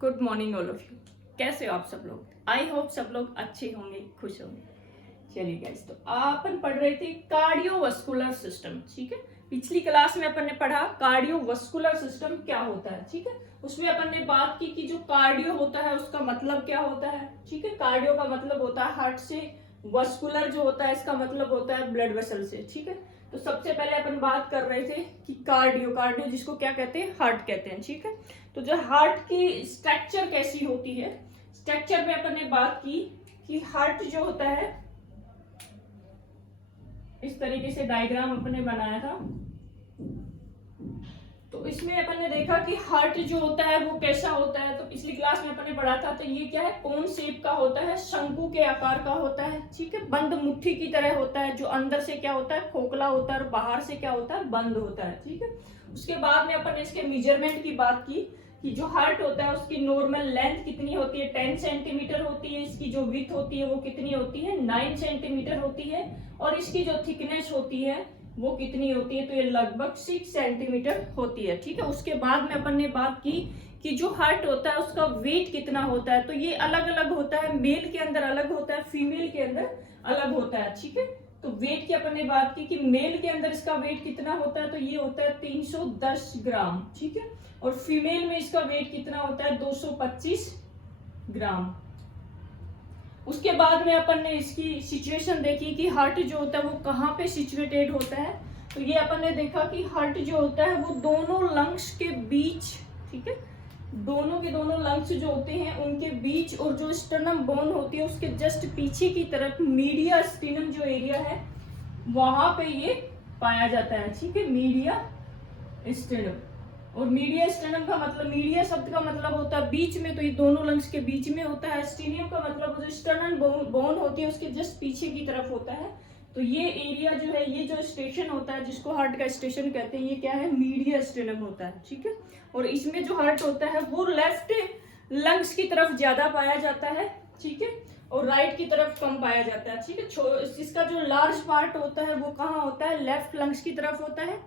Good morning all of you. कैसे हो आप सब लोग? आई होप सब लोग अच्छे होंगे, खुश होंगे। चलिए गाइस, तो अपन पढ़ रहे थे कार्डियोवास्कुलर सिस्टम। ठीक है, पिछली क्लास में अपन ने पढ़ा कार्डियोवास्कुलर सिस्टम क्या होता है। ठीक है, उसमें अपन ने बात की कि जो कार्डियो होता है उसका मतलब क्या होता है। ठीक है, कार्डियो का मतलब होता है हार्ट से, वस्कुलर जो होता है इसका मतलब होता है ब्लड वेसल से। ठीक है, तो सबसे पहले अपन बात कर रहे थे कि कार्डियो कार्डियो जिसको क्या कहते हैं, हार्ट कहते हैं। ठीक है, तो जो हार्ट की स्ट्रक्चर कैसी होती है, स्ट्रक्चर में अपन ने बात की कि हार्ट जो होता है इस तरीके से डायग्राम अपन ने बनाया था। तो इसमें अपन ने देखा कि हार्ट जो होता है वो कैसा होता है। तो पिछली क्लास में अपन ने पढ़ा था, तो ये क्या है, कोन शेप का होता है, शंकु के आकार का होता है। ठीक है, बंद मुट्ठी की तरह होता है, जो अंदर से क्या होता है, खोखला होता है और बाहर से क्या होता है, बंद होता है। ठीक है, उसके बाद में अपन ने इसके मेजरमेंट की बात की कि जो हार्ट होता है उसकी नॉर्मल लेंथ कितनी होती है, 10 सेंटीमीटर होती है। इसकी जो विड्थ होती है वो कितनी होती है, 9 सेंटीमीटर होती है। और इसकी जो थिकनेस होती है वो कितनी होती है, तो ये लगभग 6 सेंटीमीटर होती है। ठीक है, उसके बाद में अपन ने बात की कि जो हार्ट होता है उसका वेट कितना होता है। तो ये अलग अलग होता है, मेल के अंदर अलग होता है, फीमेल के अंदर अलग होता है। ठीक है, तो वेट की अपन ने बात की कि मेल के अंदर इसका वेट कितना होता है, तो ये होता है 310 ग्राम। ठीक है, और फीमेल में इसका वेट कितना होता है, 225 ग्राम। उसके बाद में अपन ने इसकी सिचुएशन देखी कि हार्ट जो होता है वो कहाँ पे सिचुएटेड होता है। तो ये अपन ने देखा कि हार्ट जो होता है वो दोनों लंग्स के बीच, ठीक है, दोनों के दोनों लंग्स जो होते हैं उनके बीच, और जो स्टर्नम बोन होती है उसके जस्ट पीछे की तरफ मीडिया स्टिनम जो एरिया है वहां पे ये पाया जाता है। ठीक है, मीडिया स्टिनम। और मीडिया स्टेनम का मतलब, मीडिया शब्द का मतलब होता है बीच में, तो ये दोनों लंग्स के बीच में होता है। स्टेनियम का मतलब जो स्टर्नल बोन होती है उसके जस्ट पीछे की तरफ होता है। तो ये एरिया जो है, ये जो स्टेशन होता है जिसको हार्ट का स्टेशन कहते हैं, ये क्या है, मीडिया स्टेनम होता है। ठीक है, और इसमें जो हार्ट होता है वो लेफ्ट लंग्स की तरफ ज्यादा पाया जाता है। ठीक है, और राइट की तरफ कम पाया जाता है। ठीक है, इसका जो लार्ज पार्ट होता है वो कहाँ होता है, लेफ्ट लंग्स की तरफ होता है।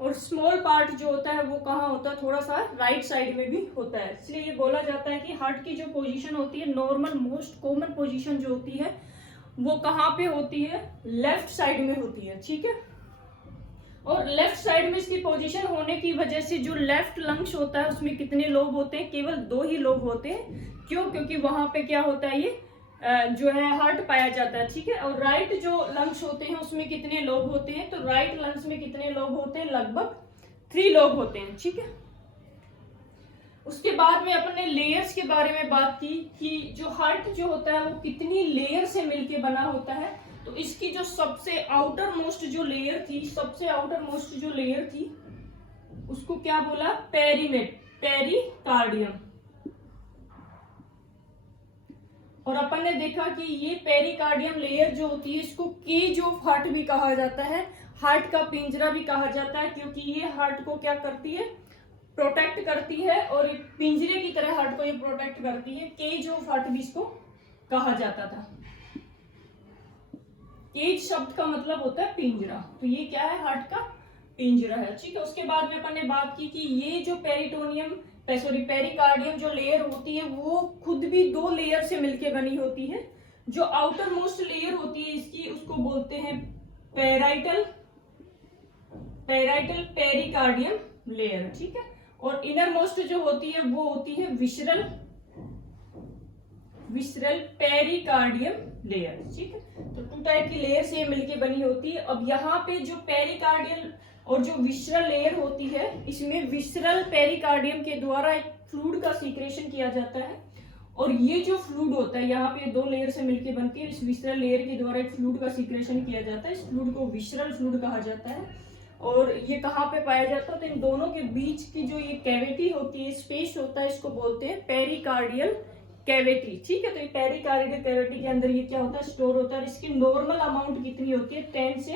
और स्मॉल पार्ट जो होता है वो कहाँ होता है, थोड़ा सा राइट साइड में भी होता है। इसलिए ये बोला जाता है कि हार्ट की जो पोजीशन होती है, नॉर्मल मोस्ट कॉमन पोजीशन जो होती है वो कहाँ पे होती है, लेफ्ट साइड में होती है। ठीक है, और लेफ्ट साइड में इसकी पोजीशन होने की वजह से जो लेफ्ट लंग्स होता है उसमें कितने लोब होते हैं, केवल 2 ही लोब होते हैं। क्यों? क्योंकि वहां पे क्या होता है, ये जो है हार्ट पाया जाता है। ठीक है, और राइट जो लंग्स होते हैं उसमें कितने लोब होते हैं, तो राइट लंग्स में कितने लोब होते हैं, लगभग 3 लोब होते हैं। ठीक है, उसके बाद में अपन ने लेयर्स के बारे में बात की कि जो हार्ट जो होता है वो कितनी लेयर से मिलके बना होता है। तो इसकी जो सबसे आउटर मोस्ट जो लेयर थी, सबसे आउटर मोस्ट जो लेयर थी उसको क्या बोला, पेरिकार्डियम। और अपन ने देखा कि ये पेरिकार्डियम लेयर जो होती है इसको केज ऑफ हार्ट भी कहा जाता है, हार्ट का पिंजरा भी कहा जाता है, क्योंकि ये हार्ट को क्या करती है, प्रोटेक्ट करती है, और पिंजरे की तरह हार्ट को ये प्रोटेक्ट करती है। केज ऑफ हार्ट भी इसको कहा जाता था। केज शब्द का मतलब होता है पिंजरा, तो ये क्या है, हार्ट का पिंजरा है। ठीक है, उसके बाद में अपन ने बात की कि ये जो पेरिकार्डियम जो लेयर होती है वो खुद भी 2 लेयर से मिलके बनी होती है। जो आउटर मोस्ट लेयर होती है इसकी, उसको बोलते हैं पेराइटल पेरिकार्डियम लेयर। ठीक है, और इनर मोस्ट जो होती है वो होती है विसरल पेरिकार्डियम लेयर। ठीक है, तो 2 टाइप की लेयर से मिलके बनी होती है। अब यहाँ पे जो पेरिकार्डियल और जो विसरल लेयर होती है, इसमें विसरल पेरिकार्डियम के द्वारा एक फ्लूइड का सीक्रेशन किया जाता है। और ये जो फ्लूइड होता है, यहाँ पे 2 लेयर से मिलके बनती है, इस विसरल लेयर के द्वारा एक फ्लूइड का सीक्रेशन किया जाता है। इस फ्लूइड को विसरल फ्लूइड कहा जाता है। और ये कहाँ पे पाया जाता है, तो इन दोनों के बीच की जो ये कैविटी होती है, स्पेस होता है, इसको बोलते हैं पेरिकार्डियल कैविटी। ठीक है, तो ये पेरिकार्डियल कैविटी के अंदर ये क्या होता है, स्टोर होता है। इसकी नॉर्मल अमाउंट कितनी होती है, 10 से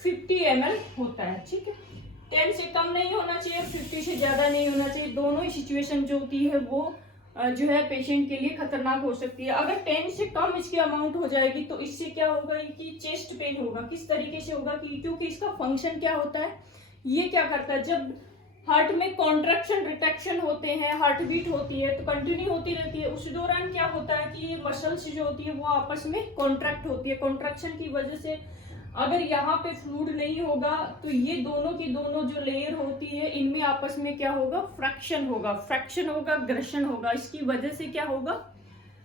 50 ml होता है। ठीक है, 10 से कम नहीं होना चाहिए, 50 से ज्यादा नहीं होना चाहिए। दोनों ही सिचुएशन जो होती है वो जो है पेशेंट के लिए खतरनाक हो सकती है। अगर 10 से कम इसकी अमाउंट हो जाएगी तो इससे क्या होगा कि चेस्ट पेन होगा। किस तरीके से होगा कि क्योंकि इसका फंक्शन क्या होता है, ये क्या करता है, जब हार्ट में कॉन्ट्रैक्शन रिट्रैक्शन होते हैं, हार्ट बीट होती है तो कंटिन्यू होती रहती है। उस दौरान क्या होता है कि ये मसल्स जो होती है वो आपस में कॉन्ट्रैक्ट होती है। कॉन्ट्रैक्शन की वजह से अगर यहाँ पे फ्लूइड नहीं होगा तो ये दोनों की दोनों जो लेयर होती है इनमें आपस में क्या होगा, फ्रैक्शन होगा, घर्षण होगा। इसकी वजह से क्या होगा,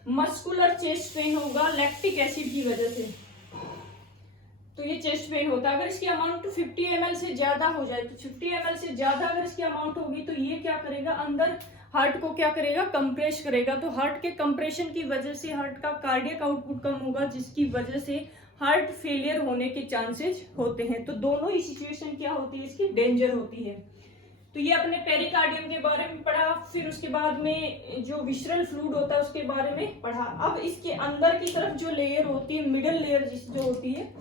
मस्कुलर चेस्ट पेन होगा लैक्टिक एसिड की वजह से। तो ये चेस्ट पेन होता है। अगर इसकी अमाउंट 50 ml से ज्यादा हो जाए तो 50 ml से ज्यादा अगर इसकी अमाउंट होगी तो ये क्या करेगा, अंदर हार्ट को क्या करेगा, कंप्रेस करेगा। तो हार्ट के कंप्रेशन की वजह से हार्ट का कार्डियक आउटपुट कम होगा, जिसकी वजह से हार्ट फेलियर होने के चांसेस होते हैं। तो दोनों ही सिचुएशन क्या होती है, इसकी डेंजर होती है। तो ये अपने पेरिकार्डियम के बारे में पढ़ा, फिर उसके बाद में जो विसरल फ्लूइड होता है उसके बारे में पढ़ा। अब इसके अंदर की तरफ जो लेयर होती है, मिडल लेयर जो होती है,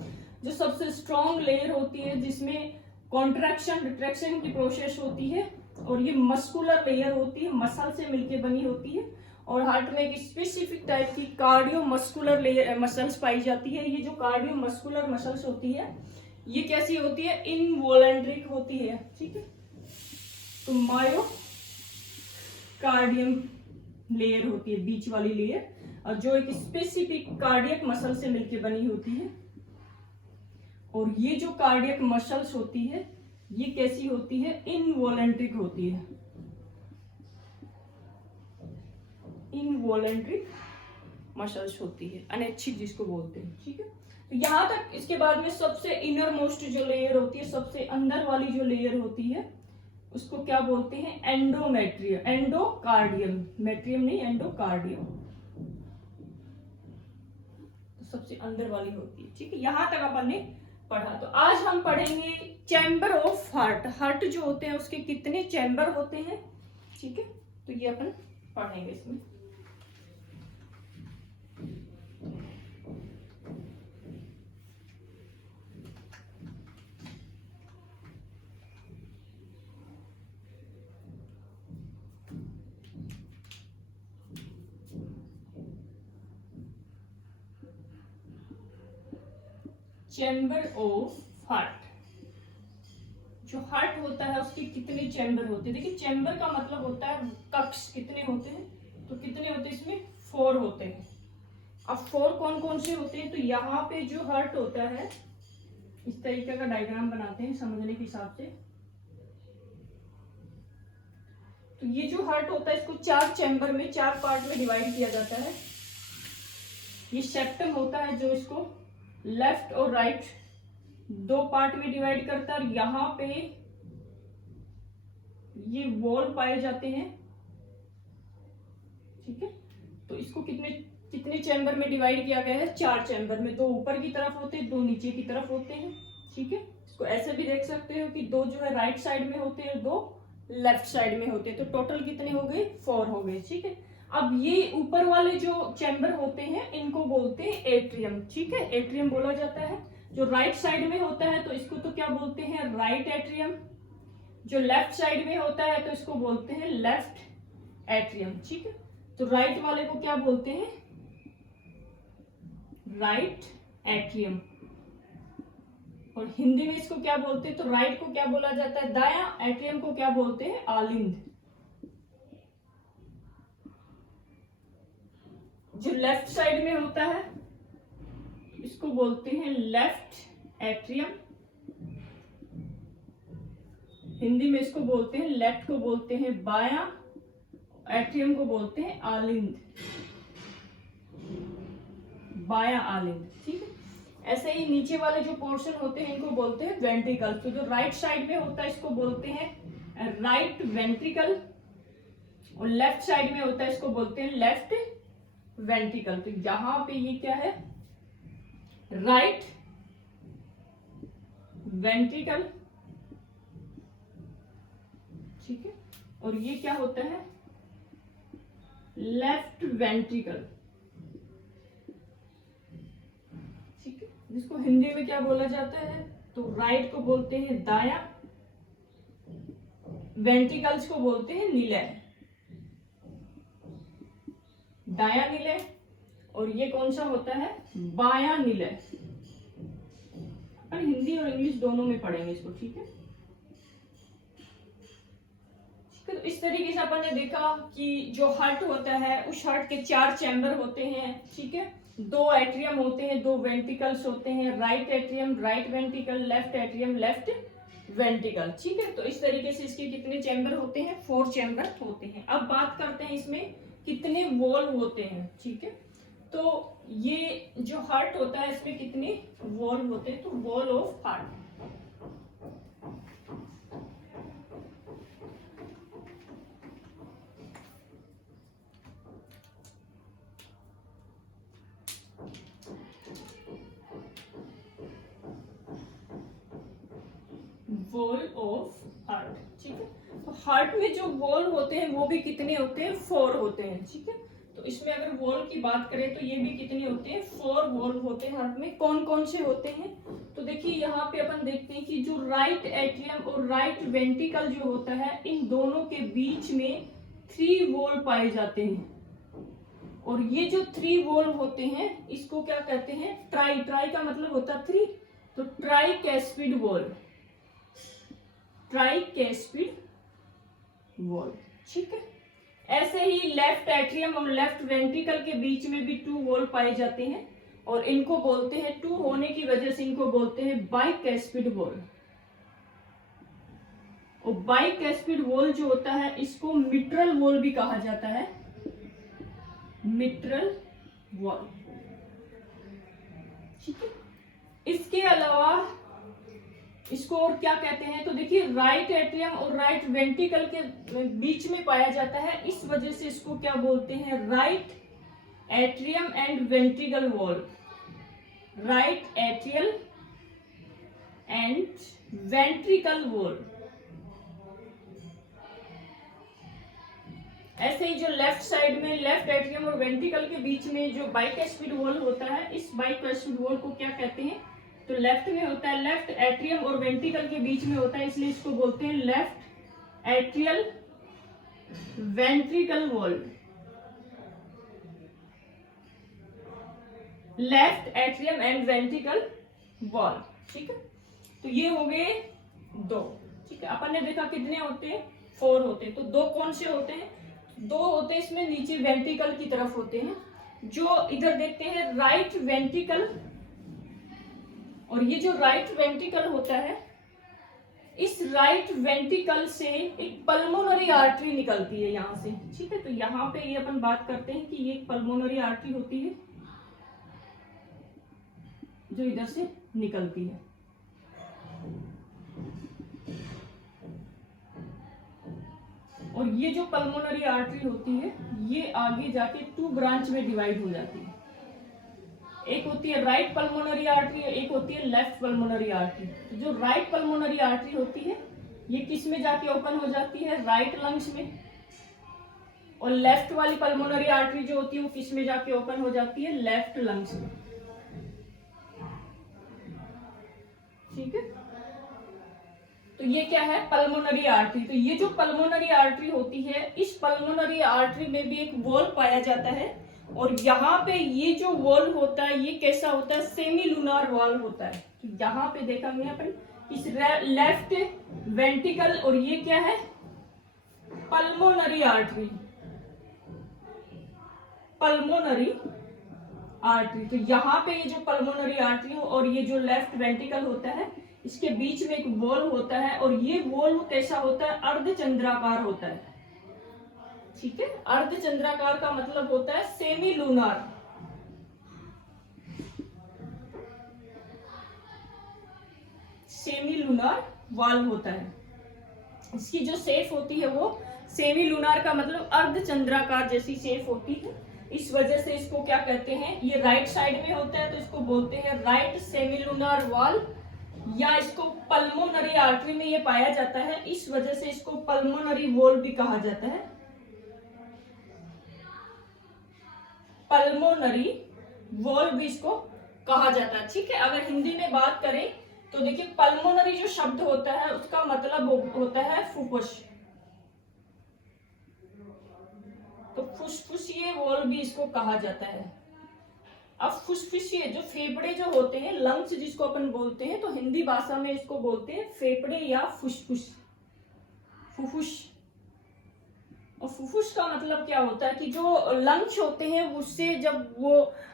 जो सबसे स्ट्रॉन्ग लेयर होती है, जिसमें कॉन्ट्रैक्शन रिट्रैक्शन की प्रोसेस होती है, और ये मस्कुलर लेयर होती है, मसल से मिलकर बनी होती है। और हार्ट में एक स्पेसिफिक टाइप की कार्डियो मस्कुलर लेयर मसल्स पाई जाती है। ये जो कार्डियो मस्कुलर मसल्स होती है ये कैसी होती है, इनवॉलेंट्रिक होती है, ठीक है। तो मायो कार्डियम लेयर होती है, बीच वाली लेयर, और जो एक स्पेसिफिक कार्डियक मसल से मिलकर बनी होती है। और ये जो कार्डियक मसल्स होती है ये कैसी होती है, इनवॉलेंट्रिक होती है, इनवॉलेंट्रिक मसल्स होती है, अनैच्छिक जिसको बोलते हैं, ठीक है। तो यहां तक। इसके बाद में सबसे इनर मोस्ट जो लेयर होती है, सबसे अंदर वाली जो लेयर होती है उसको क्या बोलते हैं, एंडोमेट्रियम, एंडोकार्डियम, मेट्रियम नहीं, एंडोकार्डियम। तो सबसे अंदर वाली होती है, ठीक है। यहां तक अपन ने पढ़ा। तो आज हम पढ़ेंगे चैम्बर ऑफ हार्ट। हार्ट जो होते हैं उसके कितने चैम्बर होते हैं, ठीक है। तो ये अपन पढ़ेंगे इसमें। Chamber of heart. जो हार्ट होता है उसके कितने चैम्बर होते हैं। देखिए चैम्बर का मतलब होता है कक्ष, कितने होते हैं, तो कितने होते हैं इसमें, 4 होते हैं। अब 4 कौन कौन से होते हैं, तो यहाँ पे जो हार्ट होता है इस तरीके का डायग्राम बनाते हैं समझने के हिसाब से। तो ये जो हार्ट होता है इसको 4 चैम्बर में, 4 पार्ट में डिवाइड किया जाता है। ये सेप्टम होता है जो इसको लेफ्ट और राइट 2 पार्ट में डिवाइड करता है। यहाँ पे ये वॉल पाए जाते हैं, ठीक है। तो इसको कितने चैम्बर में डिवाइड किया गया है, 4 चैम्बर में। 2 ऊपर की तरफ होते हैं, 2 नीचे की तरफ होते हैं, ठीक है। इसको ऐसे भी देख सकते हो कि 2 जो है राइट साइड में होते हैं, 2 लेफ्ट साइड में होते हैं। तो टोटल कितने हो गए, 4 हो गए, ठीक है। अब ये ऊपर वाले जो चैम्बर होते हैं इनको बोलते हैं एट्रियम, ठीक है, एट्रियम बोला जाता है। जो राइट साइड में होता है तो इसको तो क्या बोलते हैं, राइट एट्रियम। जो लेफ्ट साइड में होता है तो इसको बोलते हैं लेफ्ट एट्रियम, ठीक है। तो राइट वाले को क्या बोलते हैं, राइट एट्रियम। और हिंदी में इसको क्या बोलते हैं, तो राइट को क्या बोला जाता है, दायां, एट्रियम को क्या बोलते हैं, आलिंद। जो लेफ्ट साइड में होता है इसको बोलते हैं लेफ्ट एट्रियम। हिंदी में इसको बोलते हैं, लेफ्ट को बोलते हैं बायां, एट्रियम को बोलते हैं आलिंद, बायां आलिंद, ठीक है। ऐसे ही नीचे वाले जो पोर्शन होते हैं इनको बोलते हैं वेंट्रिकल। तो जो राइट साइड में होता है इसको बोलते हैं राइट वेंट्रिकल, और लेफ्ट साइड में होता है इसको बोलते हैं लेफ्ट वेंट्रिकल। तो यहां पे ये क्या है, राइट वेंट्रिकल, ठीक है। और ये क्या होता है, लेफ्ट वेंट्रिकल, ठीक है। जिसको हिंदी में क्या बोला जाता है, तो राइट को बोलते हैं दायां, वेंट्रिकल्स को बोलते हैं निलय, दायां निलय। और ये कौन सा होता है, बायां निलय। अपन हिंदी और इंग्लिश दोनों में पढ़ेंगे इसको, ठीक है। इस तरीके से अपन ने देखा कि जो हार्ट होता है उस हार्ट के 4 चैम्बर होते हैं, ठीक है। 2 एट्रियम होते हैं, 2 वेंट्रिकल्स होते हैं, right atrium, right ventricle, left atrium, left ventricle, ठीक है। तो इस तरीके से इसके कितने चैम्बर होते हैं? 4 चैम्बर होते हैं। अब बात करते हैं इसमें कितने वॉल्व होते हैं, ठीक है। तो ये जो हार्ट होता है इसमें कितने वॉल्व होते हैं? तो wall of heart, wall of heart, ठीक है। तो हार्ट में जो वॉल होते हैं वो भी कितने होते हैं? 4 होते हैं, ठीक है। तो इसमें अगर वॉल की बात करें तो ये भी कितने होते हैं? 4 वॉल होते हैं हार्ट में। कौन कौन से होते हैं? तो देखिए यहाँ पे अपन देखते हैं कि जो राइट एट्रियम और राइट वेंट्रिकल जो होता है, इन दोनों के बीच में 3 वॉल पाए जाते हैं। और ये जो 3 वॉल होते हैं इसको क्या कहते हैं? ट्राई। ट्राई का मतलब होता है 3, तो ट्राई कैस्पिड वॉल, ट्राइकैस्पिड वॉल, ठीक है। ऐसे ही लेफ्ट एट्रियम और लेफ्ट वेंट्रिकल के बीच में भी 2 वॉल पाए जाते हैं और इनको बोलते हैं, 2 होने की वजह से इनको बोलते हैं बाइकैस्पिड वॉल। और बाइकैस्पिड वॉल जो होता है इसको मिट्रल वॉल भी कहा जाता है, मिट्रल वॉल, ठीक है। इसके अलावा इसको और क्या कहते हैं? तो देखिए राइट एट्रियम और राइट वेंट्रिकल के बीच में पाया जाता है, इस वजह से इसको क्या बोलते हैं? Right atrium and ventricle wall, right atrial and ventricle wall. ऐसे ही जो लेफ्ट साइड में लेफ्ट एट्रियम और वेंट्रिकल के बीच में जो बाइकैस्पिड वॉल होता है, इस बाइकैस्पिड वॉल को क्या कहते हैं? तो लेफ्ट में होता है, लेफ्ट एट्रियम और वेंट्रिकल के बीच में होता है, इसलिए इसको बोलते हैं left atrial ventricle wall, left atrium and ventricle wall, ठीक है। तो ये हो गए 2, ठीक है। अपन ने देखा कितने होते हैं? 4 होते हैं। तो 2 कौन से होते हैं? 2 होते हैं इसमें नीचे वेंट्रिकल की तरफ होते हैं, जो इधर देखते हैं राइट वेंट्रिकल। और ये जो राइट वेंट्रिकल होता है, इस राइट वेंट्रिकल से एक पल्मोनरी आर्टरी निकलती है यहां से, ठीक है। तो यहां पे ये अपन बात करते हैं कि ये एक पल्मोनरी आर्टरी होती है जो इधर से निकलती है। और ये जो पल्मोनरी आर्टरी होती है ये आगे जाके 2 ब्रांच में डिवाइड हो जाती है। एक होती है राइट पल्मोनरी आर्टरी, एक होती है लेफ्ट पल्मोनरी आर्टरी। तो जो राइट पल्मोनरी आर्टरी होती है ये किस में जाके ओपन हो जाती है? राइट लंग्स में। और लेफ्ट वाली पल्मोनरी आर्टरी जो होती है वो किस में जाके ओपन हो जाती है? लेफ्ट लंग्स में, ठीक है। तो ये क्या है? Pulmonary artery. तो ये जो पल्मोनरी आर्टरी होती है, इस पल्मोनरी आर्टरी में भी एक वॉल पाया जाता है। और यहाँ पे ये जो वॉल होता है ये कैसा होता है? सेमी लूनार वॉल होता है। तो यहाँ पे देखा हमने अपन इस लेफ्ट वेंट्रिकल, और ये क्या है? Pulmonary artery, pulmonary artery. तो यहाँ पे ये जो पल्मोनरी आर्टरी और ये जो लेफ्ट वेंट्रिकल होता है इसके बीच में एक वॉल होता है, और ये वॉल कैसा होता है? अर्धचंद्राकार होता है, ठीक है। अर्धचंद्राकार का मतलब होता है semi lunar, semi lunar wall होता है। इसकी जो शेप होती है वो सेमी लूनार का मतलब अर्धचंद्राकार जैसी शेप होती है। इस वजह से इसको क्या कहते हैं? ये राइट साइड में होता है तो इसको बोलते हैं राइट सेमी लूनार वॉल, या इसको पल्मोनरी आर्टरी में ये पाया जाता है, इस वजह से इसको पल्मोनरी वॉल भी कहा जाता है, पल्मोनरी वॉल भी इसको कहा जाता है, ठीक है। अगर हिंदी में बात करें तो देखिए पल्मोनरी जो शब्द होता है उसका मतलब होता है फुफ्फुस, तो फुसफुसिए वॉल भी इसको कहा जाता है। अब फुसफुसिए जो फेफड़े जो होते हैं, लंग्स जिसको अपन बोलते हैं, तो हिंदी भाषा में इसको बोलते हैं फेफड़े या फुसफुस, फुफ्फुस, और फुफ्फुस का मतलब क्या होता है कि जो लंग्स होते हैं उससे जब वो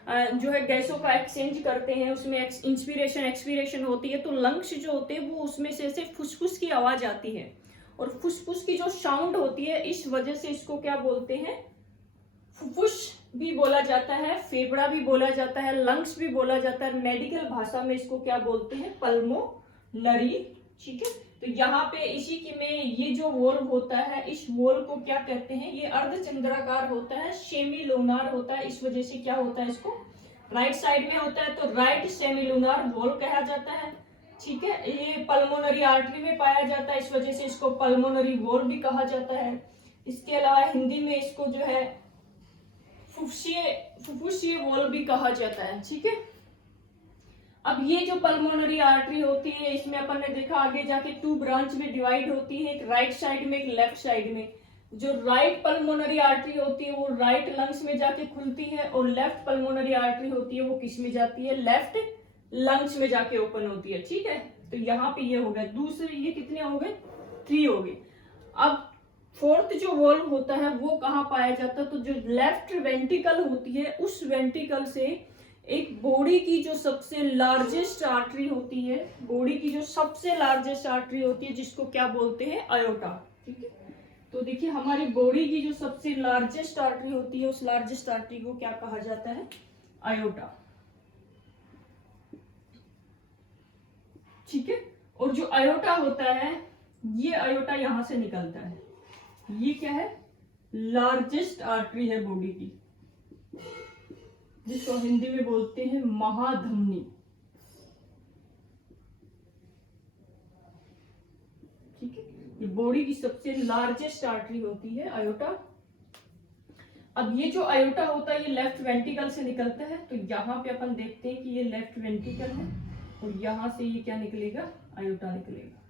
जो है गैसों का एक्सचेंज करते हैं, उसमें इंस्पिरेशन एक्सपीरेशन होती है, तो लंग्स जो होते हैं वो उसमें से फुसफुस की आवाज आती है, और फुसफुस की जो साउंड होती है इस वजह से इसको क्या बोलते हैं, फुफ्फुस भी बोला जाता है, फेफड़ा भी बोला जाता है, लंग्स भी बोला जाता है। मेडिकल भाषा में इसको क्या बोलते हैं, पल्मोनरी। ठीक है, तो यहाँ पे इसी के में ये जो वोल्व होता है, इस वोल्व को क्या कहते हैं, ये अर्धचंद्राकार होता है, सेमी लूनार होता है। इस वजह से क्या होता है, इसको राइट साइड में होता है तो राइट सेमी लूनार वोल्व कहा जाता है। ठीक है, ये पल्मोनरी आर्टरी में पाया जाता है, इस वजह से इसको पल्मोनरी वोल्व भी कहा जाता है। इसके अलावा हिंदी में इसको जो है फुफ्फुसीय वॉल्व भी कहा जाता है। ठीक है, अब ये जो पल्मोनरी आर्टरी होती है, इसमें अपन ने देखा आगे जाके 2 ब्रांच में डिवाइड होती है, एक राइट साइड में, एक लेफ्ट साइड में। जो राइट पल्मोनरी आर्टरी होती है वो राइट लंग्स में जाके खुलती है, और लेफ्ट पल्मोनरी आर्टरी होती है वो किस में जाती है, लेफ्ट लंग्स में जाके ओपन होती है। ठीक है, तो यहाँ पे ये हो गया, दूसरे ये कितने हो गए, 3 हो गए। अब फोर्थ जो वॉल्व होता है वो कहाँ पाया जाता है, तो जो लेफ्ट वेंट्रिकल होती है उस वेंट्रिकल से एक बॉडी की जो सबसे लार्जेस्ट आर्टरी होती है, बॉडी की जो सबसे लार्जेस्ट आर्टरी होती है जिसको क्या बोलते हैं, आयोटा। ठीक है, तो देखिए हमारी बॉडी की जो सबसे लार्जेस्ट आर्टरी होती है उस लार्जेस्ट आर्टरी को क्या कहा जाता है, आयोटा। ठीक है, और जो आयोटा होता है, ये आयोटा यहां से निकलता है, ये क्या है, लार्जेस्ट आर्टरी है बॉडी की, जिसको हिंदी में बोलते हैं महाधमनी। ठीक है, ये बॉडी की सबसे लार्जेस्ट आर्टरी होती है आयोटा। अब ये जो आयोटा होता है ये लेफ्ट वेंट्रिकल से निकलता है, तो यहाँ पे अपन देखते हैं कि ये लेफ्ट वेंट्रिकल है, और यहां से ये क्या निकलेगा, आयोटा निकलेगा।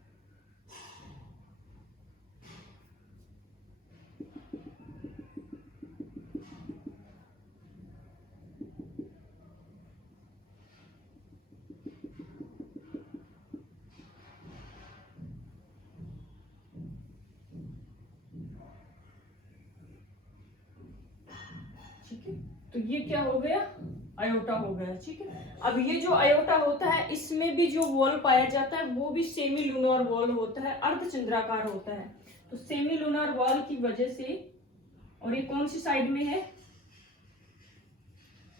ठीक है, तो ये क्या हो गया, आयोटा हो गया। ठीक है, अब ये जो आयोटा होता है इसमें भी जो वॉल पाया जाता है वो भी सेमी लूनार वॉल होता है, अर्धचंद्राकार होता है। तो सेमी लूनार वॉल की वजह से, और ये कौन सी साइड में है,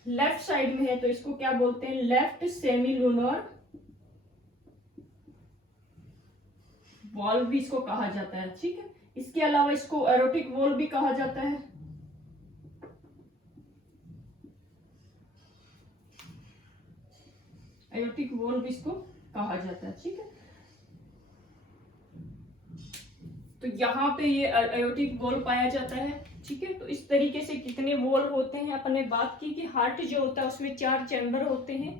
लेफ्ट साइड में है, तो इसको क्या बोलते हैं, लेफ्ट सेमी लूनार वॉल भी इसको कहा जाता है। ठीक है, इसके अलावा इसको एरोटिक वॉल भी कहा जाता है। एरोटिक वॉल भी इसको कहा जाता है। ठीक है, तो यहाँ पे ये एरोटिक वॉल पाया जाता है। ठीक है, तो इस तरीके से कितने वॉल होते हैं, अपन ने बात की कि हार्ट जो होता है उसमें 4 चैम्बर होते हैं,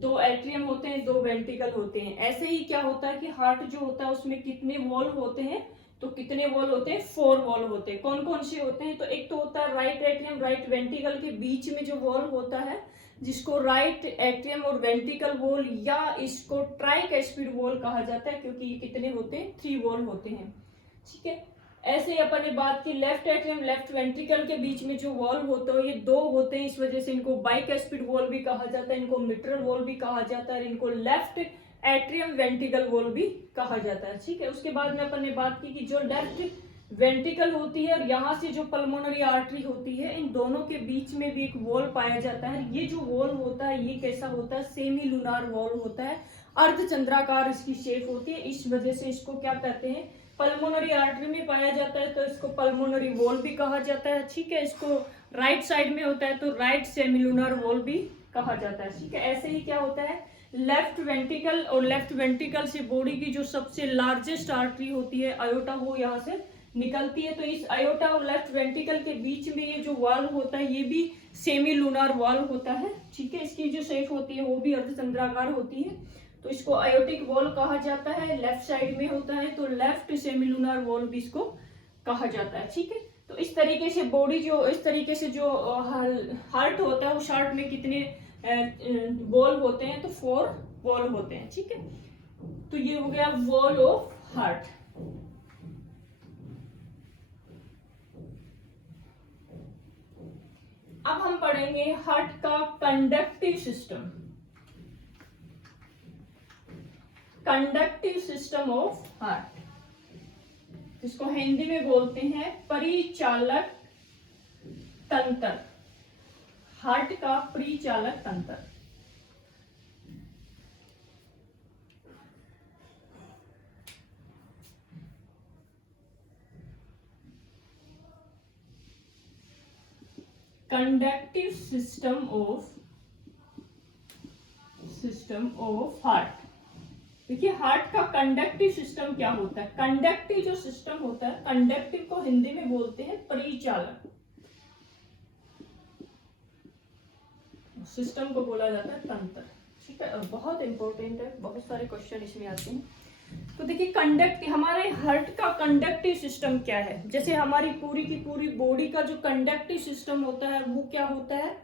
2 एट्रियम होते हैं, 2 वेंट्रिकल होते हैं। ऐसे ही क्या होता है कि हार्ट जो होता है उसमें कितने वॉल होते हैं, तो कितने वॉल होते हैं, 4 वॉल होते हैं। कौन कौन से होते हैं, तो एक तो होता है राइट एट्रियम, राइट वेंट्रिकल के बीच में जो वॉल होता है जिसको राइट एट्रियम और वेंट्रिकल वॉल, या इसको ट्राइकैस्पिड वॉल कहा जाता है, क्योंकि ये कितने होते हैं, 3 वॉल होते हैं। ठीक है, ऐसे ही अपन ने बात की लेफ्ट एट्रियम लेफ्ट वेंट्रिकल के बीच में जो वॉल होते हैं ये 2 होते हैं, इस वजह से इनको बाइकैस्पिड वॉल भी कहा जाता है, इनको मिट्रल वॉल भी कहा जाता है, इनको लेफ्ट एट्रियम वेंट्रिकल वॉल भी कहा जाता है। ठीक है, उसके बाद में अपन ने बात की कि जो लेफ्ट वेंट्रिकल होती है और यहाँ से जो पल्मोनरी आर्टरी होती है, इन दोनों के बीच में भी एक वॉल पाया जाता है। ये जो वॉल होता है ये कैसा होता है, सेमी लूनार वॉल होता है, अर्धचंद्राकार इसकी शेप होती है, इस वजह से इसको क्या कहते हैं, पल्मोनरी आर्टरी में पाया जाता है, तो इसको पल्मोनरी वॉल भी कहा जाता है। ठीक है, इसको राइट साइड में होता है तो राइट सेमिलुनर वॉल भी कहा जाता है। ठीक है, ऐसे ही क्या होता है, लेफ्ट वेंट्रिकल और लेफ्ट वेंट्रिकल से बॉडी की जो सबसे लार्जेस्ट आर्टरी होती है आयोटा, वो यहाँ से निकलती है। तो इस आयोटा और लेफ्ट वेंट्रिकल के बीच में ये जो वॉल होता है ये भी सेमी लूनार वॉल होता है। ठीक है, इसकी जो शेप होती है वो भी अर्धचंद्राकार होती है, तो इसको आयोटिक वॉल कहा जाता है। लेफ्ट साइड में होता है तो लेफ्ट सेमी लूनार वॉल भी इसको कहा जाता है। ठीक है, तो इस तरीके से बॉडी जो इस तरीके से जो हार्ट होता है उस हार्ट में कितने वॉल होते हैं, तो 4 वॉल होते हैं। ठीक है, तो ये हो गया वॉल ऑफ हार्ट। पढ़ेंगे हार्ट का conductive system, conductive system of heart, जिसको हिंदी में बोलते हैं परिचालक तंत्र, हार्ट का परिचालक तंत्र। Conductive system of heart. देखिए हार्ट का कंडक्टिव सिस्टम क्या होता है। कंडक्टिव जो सिस्टम होता है, कंडक्टिव को हिंदी में बोलते हैं परिचालक, सिस्टम को बोला जाता है तंत्र, ठीक है। और बहुत इंपॉर्टेंट है, बहुत सारे क्वेश्चन इसमें आते हैं। तो देखिए कंडक्टिव, हमारे हार्ट का कंडक्टिव सिस्टम क्या है। जैसे हमारी पूरी की पूरी बॉडी का जो कंडक्टिव सिस्टम होता है वो क्या होता है,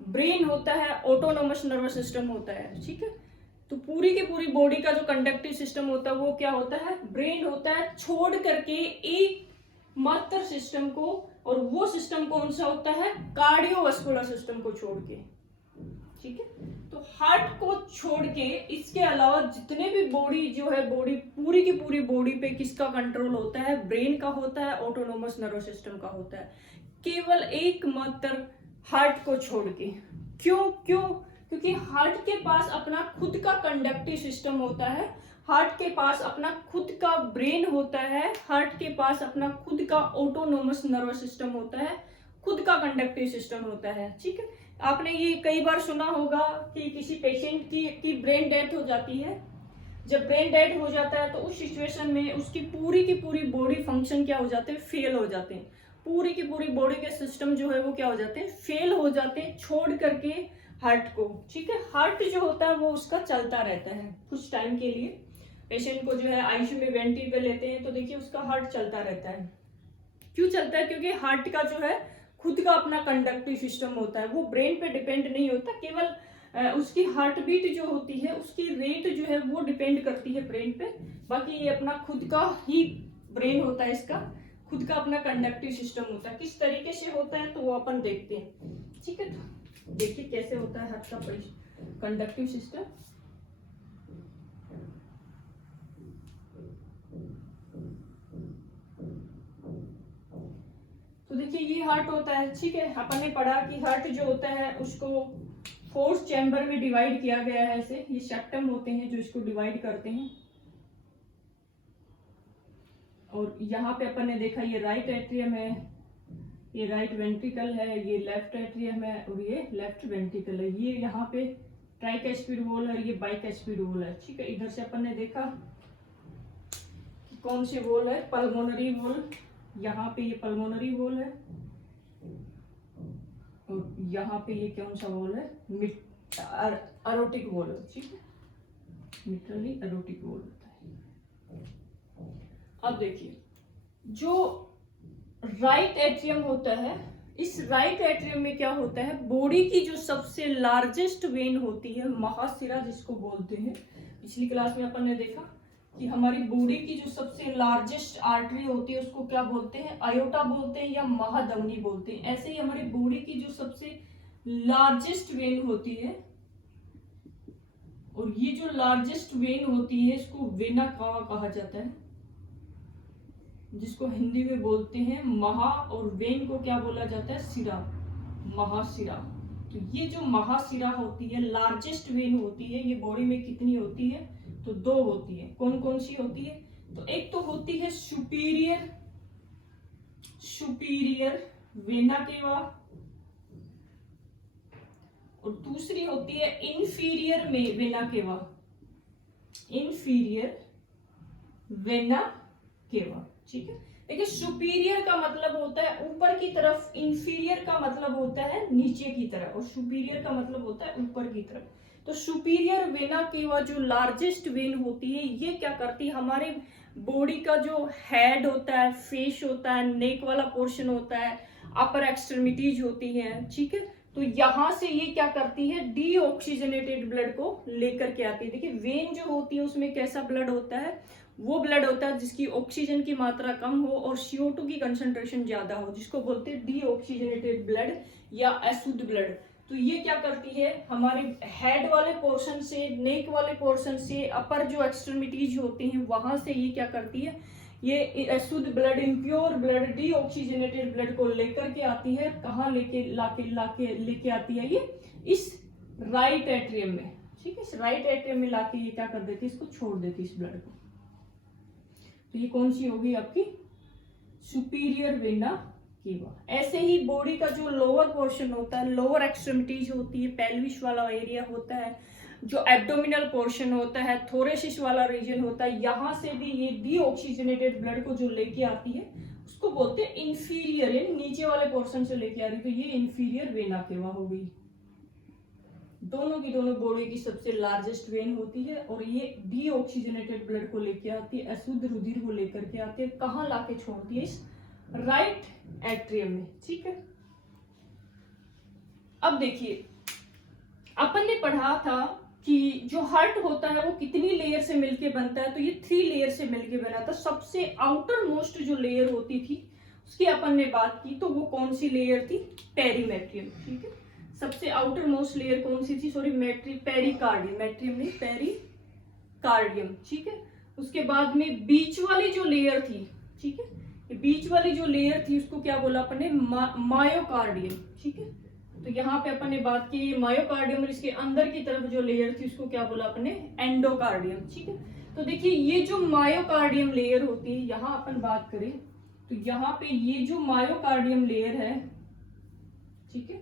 ब्रेन होता है, ऑटोनोमस नर्वस सिस्टम होता है, ठीक है। तो पूरी की पूरी बॉडी का जो कंडक्टिव सिस्टम होता है वो क्या होता है, ब्रेन होता है, छोड़ करके एक मात्र सिस्टम को, और वो सिस्टम कौन सा होता है, कार्डियोवास्कुलर सिस्टम को छोड़ के, ठीक है। तो हार्ट को छोड़ के इसके अलावा जितने भी बॉडी जो है, बॉडी पूरी की पूरी बॉडी पे किसका कंट्रोल होता है, ब्रेन का होता है, ऑटोनोमस नर्वस सिस्टम का होता है, केवल एकमात्र हार्ट को छोड़ के। क्यों क्योंकि हार्ट के पास अपना खुद का कंडक्टिव सिस्टम होता है, हार्ट के पास अपना खुद का ब्रेन होता है, हार्ट के पास अपना खुद का ऑटोनोमस नर्वस सिस्टम होता है, खुद का कंडक्टिव सिस्टम होता है, ठीक है। आपने ये कई बार सुना होगा कि किसी पेशेंट की ब्रेन डेथ हो जाती है। जब ब्रेन डेथ हो जाता है तो उस सिचुएशन में उसकी पूरी की पूरी बॉडी फंक्शन क्या हो जाते हैं, फेल हो जाते हैं। पूरी की पूरी बॉडी के सिस्टम जो है वो क्या हो जाते हैं, फेल हो जाते हैं, छोड़ करके हार्ट को, ठीक है। हार्ट जो होता है वो उसका चलता रहता है कुछ टाइम के लिए। पेशेंट को जो है आईसीयू में वेंटिलेटर पे लेते हैं तो देखिए उसका हार्ट चलता रहता है। क्यों चलता है, क्योंकि हार्ट का जो है खुद का अपना कंडक्टिव सिस्टम होता है, वो ब्रेन पे डिपेंड नहीं होता, केवल उसकी हार्ट बीट जो होती है उसकी रेट जो है वो डिपेंड करती है ब्रेन पे। बाकी ये अपना खुद का ही ब्रेन होता है, इसका खुद का अपना कंडक्टिव सिस्टम होता है। किस तरीके से होता है तो वो अपन देखते हैं, ठीक है। तो देखिए कैसे होता है हार्ट का कंडक्टिव सिस्टम। तो देखिए ये हार्ट होता है, ठीक है। अपन ने पढ़ा कि हार्ट जो होता है उसको 4 चैम्बर में डिवाइड किया गया है। ऐसे ये सेप्टम होते हैं जो इसको डिवाइड करते हैं। और यहाँ पे अपन ने देखा ये राइट एट्रियम है, ये राइट वेंट्रिकल है, ये लेफ्ट एट्रियम है और ये लेफ्ट वेंट्रिकल है। ये यहाँ पे ट्राइकैस्पिड वॉल है, ये बाइकैस्पिड वॉल है, ठीक है। इधर से अपन ने देखा कि कौन सी वॉल है, पल्मोनरी वॉल। यहाँ पे ये पल्मोनरी वॉल है और यहाँ पे ये कौन सा वॉल है, एरोटिक वॉल है, ठीक है। मिट्रली एरोटिक वॉल होता है। अब देखिए जो राइट एट्रियम होता है, इस राइट एट्रियम में क्या होता है, बॉडी की जो सबसे लार्जेस्ट वेन होती है, महाशिरा जिसको बोलते हैं। पिछली क्लास में अपन ने देखा कि हमारी बॉडी की जो सबसे लार्जेस्ट आर्टरी होती है उसको क्या बोलते हैं, आयोटा बोलते हैं या महाधमनी बोलते हैं। ऐसे ही हमारी बॉडी की जो सबसे लार्जेस्ट वेन होती है, और ये जो लार्जेस्ट वेन होती है इसको वेना कावा कहा जाता है, जिसको हिंदी में बोलते हैं महा, और वेन को क्या बोला जाता है, सिरा, महाशिरा। तो ये जो महाशिरा होती है, लार्जेस्ट वेन होती है, ये बॉडी में कितनी होती है, तो 2 होती है। कौन कौन सी होती है, तो एक तो होती है सुपीरियर वेना केवा, और दूसरी होती है inferior vena cava, inferior vena cava, ठीक है। देखिए सुपीरियर का मतलब होता है ऊपर की तरफ, इंफीरियर का मतलब होता है नीचे की तरफ, और सुपीरियर का मतलब होता है ऊपर की तरफ। तो सुपीरियर वेना केवा जो लार्जेस्ट वेन होती है, ये क्या करती है, हमारे बॉडी का जो हेड होता है, फेस होता है, नेक वाला पोर्शन होता है, अपर एक्सट्रीमिटीज होती है, ठीक है। तो यहां से ये क्या करती है, डीऑक्सीजनेटेड ब्लड को लेकर के आती है। देखिए वेन जो होती है उसमें कैसा ब्लड होता है, वो ब्लड होता है जिसकी ऑक्सीजन की मात्रा कम हो और CO2 की कंसंट्रेशन ज्यादा हो, जिसको बोलते हैं डीऑक्सीजनेटेड ब्लड या अशुद्ध ब्लड। तो ये क्या करती है, हमारे हेड वाले पोर्शन से, नेक वाले पोर्शन से, अपर जो एक्सट्रीमिटीज होती हैं वहां से ये क्या करती है, ये अशुद्ध blood, impure blood, deoxygenated blood को लेकर के आती है। कहाँ लेके आती है, ये इस राइट एट्रियम में, ठीक है, इस राइट एट्रियम में लाके ये क्या कर देती है, इसको छोड़ देती है, इस ब्लड को। तो ये कौन सी होगी आपकी, सुपीरियर वेना केवा। ऐसे ही बॉडी का जो लोअर पोर्शन होता है, लोअर एक्सट्रीमिटीज होती है, पेल्विस वाला एरिया होता है, जो एब्डोमिनल पोर्शन होता है, थोरेसिस वाला रीजन होता है, यहाँ से भी ये डीऑक्सीजनेटेड ब्लड को जो लेके आती है उसको बोलते हैं इंफीरियर, नीचे वाले पोर्शन से लेके आ रही है, तो ये इंफीरियर वेना केवा हो गई। दोनों की दोनों बॉडी की सबसे लार्जेस्ट वेन होती है और ये डीऑक्सीजनेटेड ब्लड को लेके आती है, अशुद्ध रुधिर को लेकर के आती है, कहाँ लाके छोड़ती है, इस राइट एट्रियम में, ठीक है। अब देखिए, अपन ने पढ़ा था कि जो हार्ट होता है वो कितनी लेयर से मिलके बनता है, तो ये 3 लेयर से मिलके बना था। सबसे आउटर मोस्ट जो लेयर होती थी उसकी अपन ने बात की, तो वो कौन सी लेयर थी, पेरीमेट्रियम, ठीक है। सबसे आउटर मोस्ट लेयर कौन सी थी, सॉरी पेरिकार्डियम, मेट्रियम नहीं, पेरिकार्डियम, ठीक है। उसके बाद में बीच वाली जो लेयर थी, ठीक है, ये बीच वाली जो लेयर थी उसको क्या बोला अपन ने, मायोकार्डियम, ठीक है। तो यहाँ पे अपन ने बात की मायोकार्डियम, और इसके अंदर की तरफ जो लेयर थी उसको क्या बोला अपन ने, एंडोकार्डियम, ठीक है। तो देखिए, ये जो मायोकार्डियम लेयर होती है, यहाँ अपन बात करें तो यहाँ पे ये जो मायोकार्डियम लेयर है, ठीक है,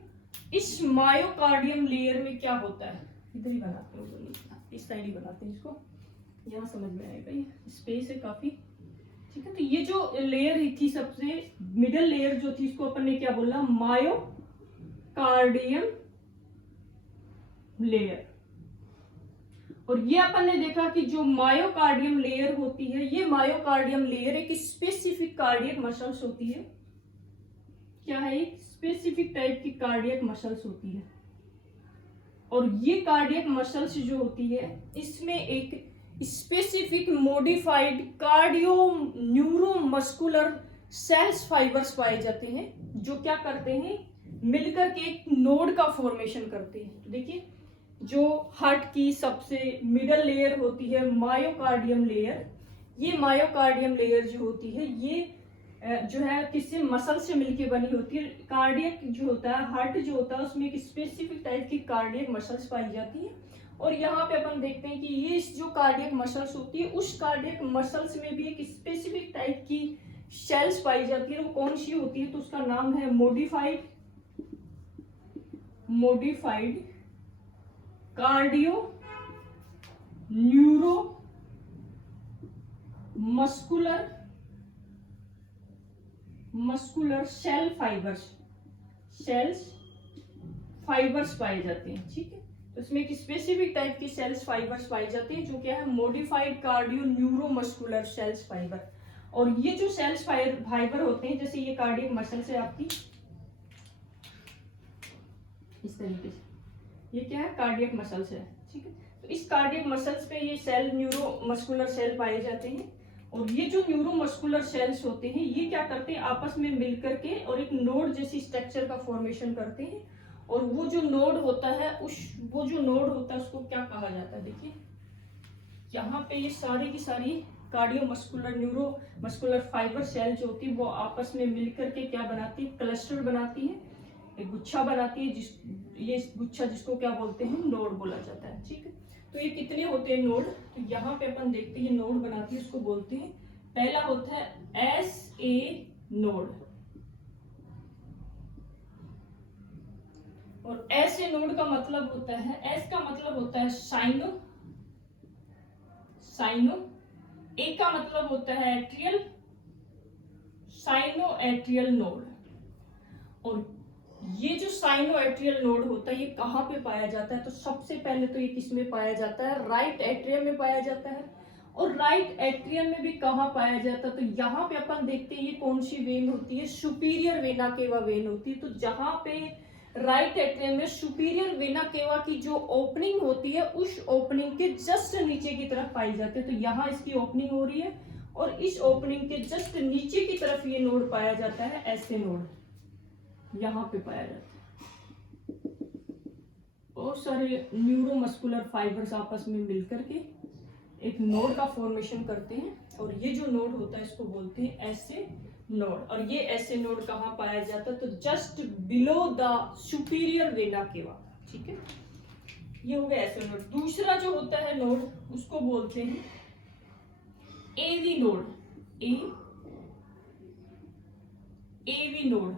इस मायोकार्डियम लेयर में क्या होता है, इधर ही बनाते हैं, इस साइड ही बनाते हैं इसको, यहाँ समझ में आएगा, ये स्पेस है काफी, ठीक है। तो ये जो लेयर ही थी, सबसे मिडल लेयर जो थी, इसको अपन ने क्या बोला, मायोकार्डियम लेयर। और ये अपन ने देखा कि जो मायोकार्डियम लेयर होती है, ये मायोकार्डियम लेयर एक स्पेसिफिक कार्डियक मसल्स होती है, क्या है, एक स्पेसिफिक टाइप की कार्डियक मसल्स होती है। और ये कार्डियक मसल्स जो होती है, इसमें एक specific modified cardio neuromuscular cells fibres पाए जाते हैं, जो क्या करते हैं, मिलकर के एक नोड का फॉर्मेशन करते हैं। तो देखिए, जो हार्ट की सबसे मिडल लेयर होती है मायोकार्डियम लेयर, ये मायोकार्डियम लेयर जो होती है, ये जो है किससे, मसल से मिलके बनी होती है। कार्डियक जो होता है, हार्ट जो होता है, उसमें एक स्पेसिफिक टाइप की कार्डियक मसल्स पाई जाती है। और यहाँ पे अपन देखते हैं कि ये जो कार्डियक मसल्स होती है, उस कार्डियक मसल्स में भी एक स्पेसिफिक टाइप की सेल्स पाई जाती है। वो कौन सी होती है, तो उसका नाम है modified cardio neuro muscular cell fibres पाए जाते हैं, ठीक है। तो इसमें एक स्पेसिफिक टाइप की सेल्स फाइबर्स पाई जाती है, जो क्या है, modified cardio neuro muscular cells fibre. और ये जो सेल्स फाइबर होते हैं, जैसे ये कार्डियक मसल्स है आपकी, इस तरीके से, ये क्या है, कार्डियक मसल्स है, ठीक है। तो इस कार्डियक मसल्स पे ये सेल, न्यूरो मस्कुलर सेल पाए जाते हैं। और ये जो न्यूरोमस्कुलर सेल्स होते हैं, ये क्या करते हैं, आपस में मिलकर के और एक नोड जैसी स्ट्रक्चर का फॉर्मेशन करते हैं। और वो जो नोड होता है, उसको क्या कहा जाता है, देखिए यहाँ पे ये सारी की सारी कार्डियोमस्कुलर न्यूरोमस्कुलर फाइबर सेल जो होती है, वो आपस में मिलकर के क्या बनाती है, क्लस्टर बनाती है, एक गुच्छा बनाती है, ये गुच्छा जिसको क्या बोलते हैं, नोड बोला जाता है, ठीक है। तो ये कितने होते हैं नोड, तो यहाँ पे अपन देखते हैं नोड बनाती है, उसको बोलते हैं, पहला होता है SA नोड। और SA नोड का मतलब होता है, S का मतलब होता है साइनो, A का मतलब होता है एट्रियल, साइनो एट्रियल नोड। और ये जो साइनो एट्रियल नोड होता है, ये कहाँ पे पाया जाता है, तो सबसे पहले तो ये किसमें पाया जाता है, राइट एट्रियम में पाया जाता है। और राइट एट्रियम में भी कहाँ पाया जाता है, तो यहाँ पे अपन देखते हैं ये कौन सी वेन होती है, सुपीरियर वेना केवा वेन होती है। तो जहाँ पे राइट एट्रियम में सुपीरियर वेना केवा की जो ओपनिंग होती है उस ओपनिंग के जस्ट नीचे की तरफ पाई जाती है। तो यहाँ इसकी ओपनिंग हो रही है और इस ओपनिंग के जस्ट नीचे की तरफ ये नोड पाया जाता है, ऐसे नोड यहाँ पे पाया जाता है। बहुत सारे न्यूरोमस्कुलर फाइबर्स आपस में मिलकर के एक नोड का फॉर्मेशन करते हैं और ये जो नोड होता है इसको बोलते हैं ऐसे नोड। और ये ऐसे नोड कहाँ पाया जाता है? तो just below the superior vena cava. ठीक है, ये हो गया ऐसे नोड। दूसरा जो होता है नोड उसको बोलते हैं एवी नोड। एवी नोड,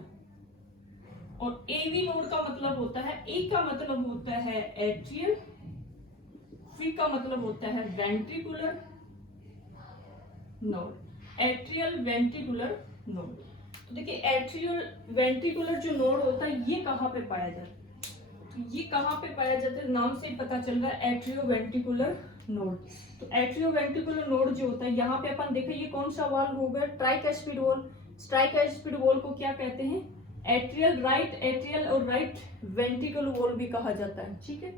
और एवी नोड का मतलब होता है, ए का मतलब होता है एट्रियल, वी का मतलब होता है ventricular node. Atrial ventricular node. तो देखिए एट्रियल वेंट्रिकुलर जो नोड होता है ये कहाँ पे पाया जाता है? तो ये कहाँ पे पाया जाता है? नाम से पता चल रहा है एट्रियो वेंट्रिकुलर नोड। तो एट्रियो वेंट्रिकुलर नोड जो होता है यहाँ पे अपन देखें ये कौन सा वॉल हो गया? ट्राइकैस्पिड वॉल। ट्राइकैस्पिड वॉल को क्या कहते हैं? एट्रियल, राइट एट्रियल और राइट वेंट्रिकल वॉल भी कहा जाता है। ठीक है,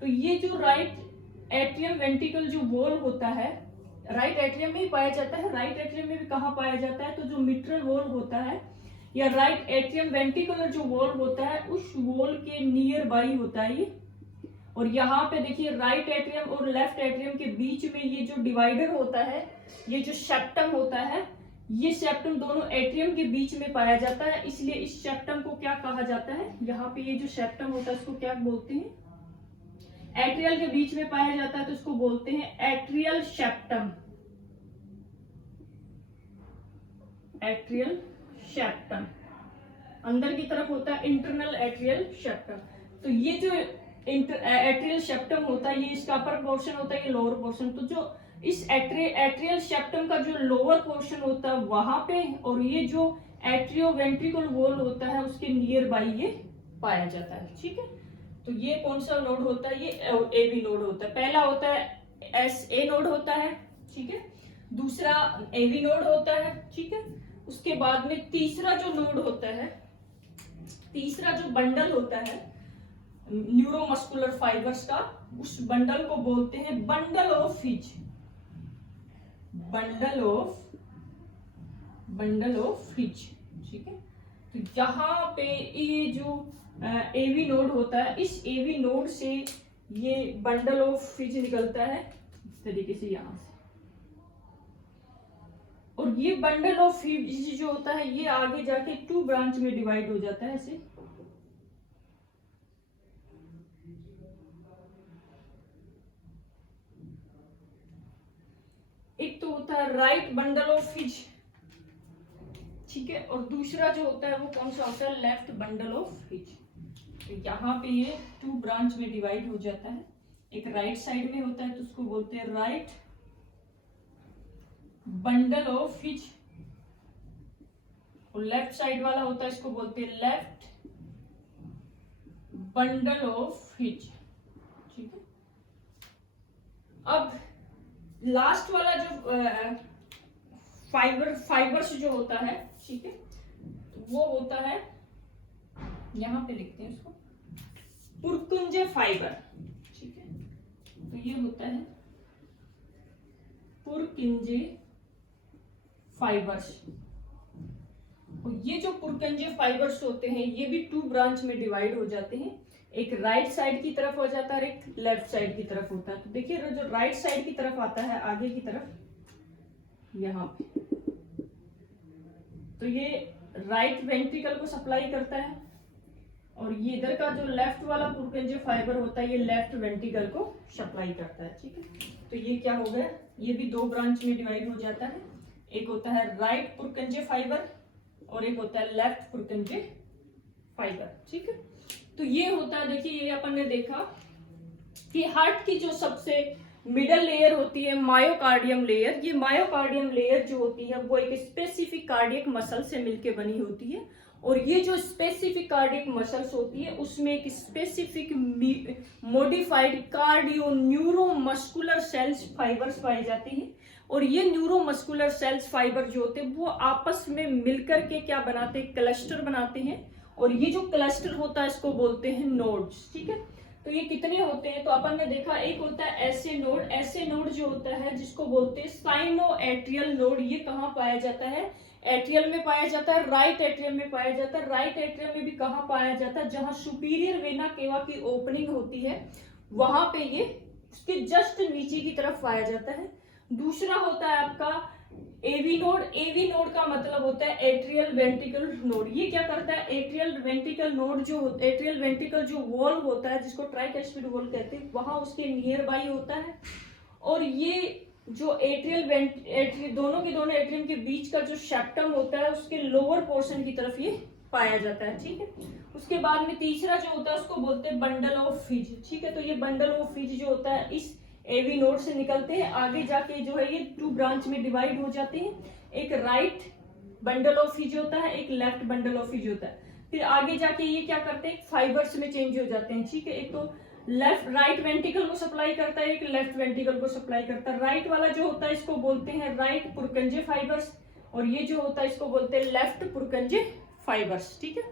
तो ये जो राइट एट्रियम वेंट्रिकल जो वॉल होता है राइट एट्रियम में ही पाया जाता है। राइट एट्रियम में भी कहाँ पाया जाता है? तो जो मिट्रल वॉल होता है या राइट एट्रियम वेंट्रिकुलर जो वॉल होता है उस वॉल के नियर बाई होता है ये। और यहाँ पे देखिए राइट एट्रियम और लेफ्ट एट्रियम के बीच में ये जो डिवाइडर होता है, ये जो सेप्टम होता है, ये सेप्टम दोनों एट्रियम के बीच में पाया जाता है। इसलिए इस सेप्टम को क्या कहा जाता है? यहाँ पे ये जो सेप्टम होता है इसको क्या बोलते हैं? एट्रियल के बीच में पाया जाता है तो इसको बोलते हैं एट्रियल सेप्टम। एट्रियल सेप्टम अंदर की तरफ होता है इंटरनल एट्रियल सेप्टम। तो ये जो एट्रियल सेप्टम होता है ये इसका अपर पोर्शन होता है, ये लोअर पोर्शन। तो जो इस एट्रियल सेप्टम का जो लोअर पोर्शन होता है वहां पे, और ये जो एट्रियो वेंट्रिकल वॉल होता है उसके नियर बाई ये पाया जाता है। ठीक है, तो ये कौन सा नोड होता है? ये एवी नोड होता है। पहला होता है एस ए नोड होता है। ठीक है, दूसरा एवी नोड होता है। ठीक है, उसके बाद में तीसरा जो नोड होता है, तीसरा जो बंडल होता है न्यूरोमस्कुलर फाइबर्स का, उस बंडल को बोलते हैं bundle of his. Bundle of his. ठीक है, तो यहाँ पे ये जो एवी नोड होता है, इस एवी नोड से ये बंडल ऑफ हिज निकलता है इस तरीके से यहाँ से। और ये बंडल ऑफ हिज जो होता है ये आगे जाके 2 ब्रांच में डिवाइड हो जाता है ऐसे। एक तो होता है राइट बंडल ऑफ हिज, ठीक है, और दूसरा जो होता है वो कौन सा होता है? Left bundle of his. तो यहाँ पे ये 2 ब्रांच में डिवाइड हो जाता है। एक राइट साइड में होता है तो उसको बोलते हैं राइट बंडल ऑफ हिज, और लेफ्ट साइड वाला होता है इसको बोलते हैं लेफ्ट बंडल ऑफ हिज। ठीक है, अब लास्ट वाला जो फाइबर्स जो होता है, ठीक है, वो होता है, यहां पे लिखते हैं उसको पुरकुंजे फाइबर। ठीक है, तो ये होता है पुरकुंजे फाइबर्स। और ये जो पुरकुंजे फाइबर्स होते हैं ये भी 2 ब्रांच में डिवाइड हो जाते हैं। एक राइट साइड की तरफ हो जाता है और एक लेफ्ट साइड की तरफ होता है। तो देखिए जो राइट साइड की तरफ आता है आगे की तरफ यहाँ पे, तो ये राइट वेंट्रिकल को सप्लाई करता है, और ये इधर का जो लेफ्ट वाला पुरकुंजे फाइबर होता है ये लेफ्ट वेंट्रिकल को सप्लाई करता है। ठीक है, तो ये क्या हो गया? ये भी 2 ब्रांच में डिवाइड हो जाता है। एक होता है राइट पुरकुंजे फाइबर और एक होता है लेफ्ट पुरकुंजे फाइबर। ठीक है, तो ये होता है, देखिए ये अपन ने देखा कि हार्ट की जो सबसे मिडल लेयर होती है मायोकार्डियम लेयर। ये मायोकार्डियम लेयर जो होती है वो एक स्पेसिफिक कार्डियक मसल से मिलकर बनी होती है, और ये जो स्पेसिफिक कार्डियक मसल्स होती है उसमें एक specific modified cardio neuromuscular cells fibres पाए जाते हैं। और ये न्यूरोमस्कुलर सेल्स फाइबर जो होते हैं वो आपस में मिलकर के क्या बनाते हैं? क्लस्टर बनाते हैं, और ये जो क्लस्टर होता है इसको बोलते हैं नोड्स। ठीक है, तो ये कितने होते हैं, तो अपन ने देखा एक होता है एसे नोड जो होता है जिसको बोलते हैं साइनोएट्रियल नोड। ये कहाँ पाया जाता है, एट्रियल में पाया जाता है, राइट एट्रियम में पाया जाता है। राइट एट्रियम में भी कहाँ पाया जाता है, जहां सुपीरियर वेना केवा की ओपनिंग होती है वहां पे ये उसके जस्ट नीचे की तरफ पाया जाता है। दूसरा होता है आपका एवी नोड का मतलब होता है एट्रियल वेंट्रिकल नोड। ये क्या करता है, एट्रियल वेंट्रिकल जो वॉल होता है जिसको ट्राइकैस्पिड वॉल कहते हैं वहां उसके नियर बाई होता है। और ये जो एट्रियल दोनों एट्रियम के बीच का जो सेप्टम होता है उसके लोअर पोर्शन की तरफ ये पाया जाता है। ठीक है, उसके बाद में तीसरा जो होता है उसको बोलते हैं बंडल ऑफ फिज। ठीक है, तो ये बंडल ऑफ फिज जो होता है इस एवी नोड से निकलते हैं, आगे जाके जो है ये 2 ब्रांच में डिवाइड हो जाते हैं। एक राइट बंडल ऑफ फिज होता है, एक लेफ्ट बंडल ऑफ फिज होता है। फिर आगे जाके ये क्या करते हैं, फाइबर्स में चेंज हो जाते हैं। ठीक है, एक तो राइट वेंट्रिकल को सप्लाई करता है, एक लेफ्ट वेंट्रिकल को सप्लाई करता है। राइट वाला जो होता है इसको बोलते हैं राइट पुरकंजे फाइबर्स, और ये जो होता है इसको बोलते हैं लेफ्ट पुरकंजे फाइबर्स। ठीक है,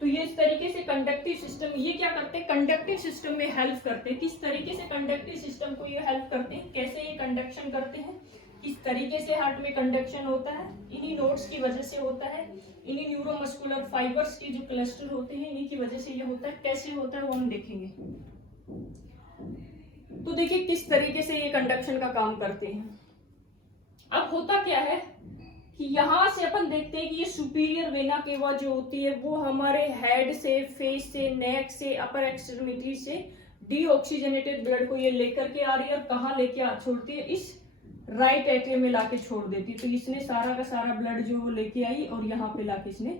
तो ये इस तरीके से कंडक्टिव सिस्टम ये क्या करते हैं, कंडक्टिव सिस्टम में हेल्प करते हैं। किस तरीके से कंडक्टिव सिस्टम को ये हेल्प करते हैं, कैसे ये कंडक्शन करते हैं, किस तरीके से हार्ट में कंडक्शन होता है, इन्हीं नोड्स की वजह से होता है। इन्हीं न्यूरोमस्कुलर फाइबर्स के जो क्लस्टर होते हैं इन्हीं की वजह से ये होता है। कैसे होता है वो हम देखेंगे। तो देखिए किस तरीके से ये कंडक्शन का काम करते हैं। अब होता क्या है कि यहां से अपन देखते हैं कि ये सुपीरियर वेना केवा जो होती है वो हमारे हेड से, फेस से, नेक से, अपर एक्सट्रीमिटी से डीऑक्सीजनेटेड ब्लड को ये लेकर के आ रही है और कहाँ लेके छोड़ती है, इस राइट एट्रियम में लाके छोड़ देती है। तो इसने सारा का सारा ब्लड जो वो लेके आई और यहाँ पे लाके इसने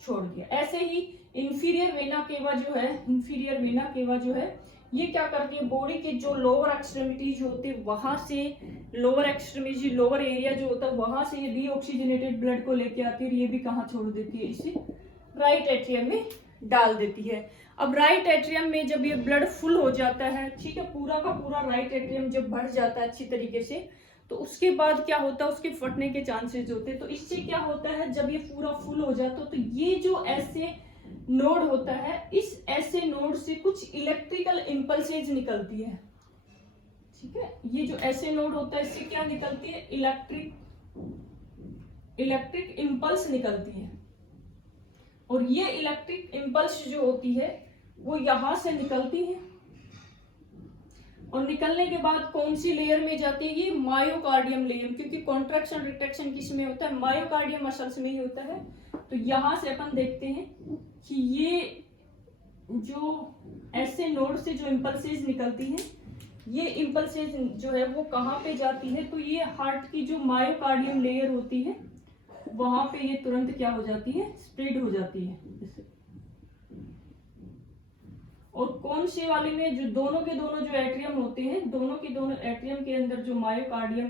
छोड़ दिया। ऐसे ही इंफीरियर वेना केवा जो है ये क्या करती है, बॉडी के जो लोअर एक्सट्रीमिटीज होते हैं वहां से लोअर एरिया जो होता है वहां से ये डीऑक्सीजनेटेड ब्लड को लेके आती है और ये भी कहाँ छोड़ देती है, इसे राइट एट्रियम में डाल देती है। अब राइट एट्रियम में जब ये ब्लड फुल हो जाता है, ठीक है, पूरा का पूरा राइट एट्रियम जब भर जाता है अच्छी तरीके से, तो उसके बाद क्या होता है, उसके फटने के चांसेस होते हैं। तो इससे क्या होता है, जब ये पूरा फुल हो जाता है तो ये जो ऐसे नोड होता है, इस ऐसे नोड से कुछ इलेक्ट्रिकल इंपल्सेज निकलती है। ठीक है, ये जो ऐसे नोड होता है इससे क्या निकलती है, इलेक्ट्रिक इंपल्स निकलती है। और ये इलेक्ट्रिक इंपल्स जो होती है वो यहां से निकलती है और निकलने के बाद कौन सी लेयर में जाती है, ये मायोकार्डियम लेयर, क्योंकि कॉन्ट्रैक्शन रिट्रैक्शन किस में होता है, मायोकार्डियम मसल्स में ही होता है। तो यहां से अपन देखते हैं कि ये जो ऐसे नोड से जो इंपल्सेज निकलती है, ये इंपल्सेज जो है वो कहाँ पे जाती है, तो ये हार्ट की जो मायोकार्डियम लेयर होती है वहां पे ये तुरंत क्या हो जाती है, स्प्रेड हो जाती है जैसे। और कौन से वाले में, जो दोनों के दोनों जो एट्रियम होते हैं, दोनों के दोनों एट्रियम के अंदर जो मायोकार्डियम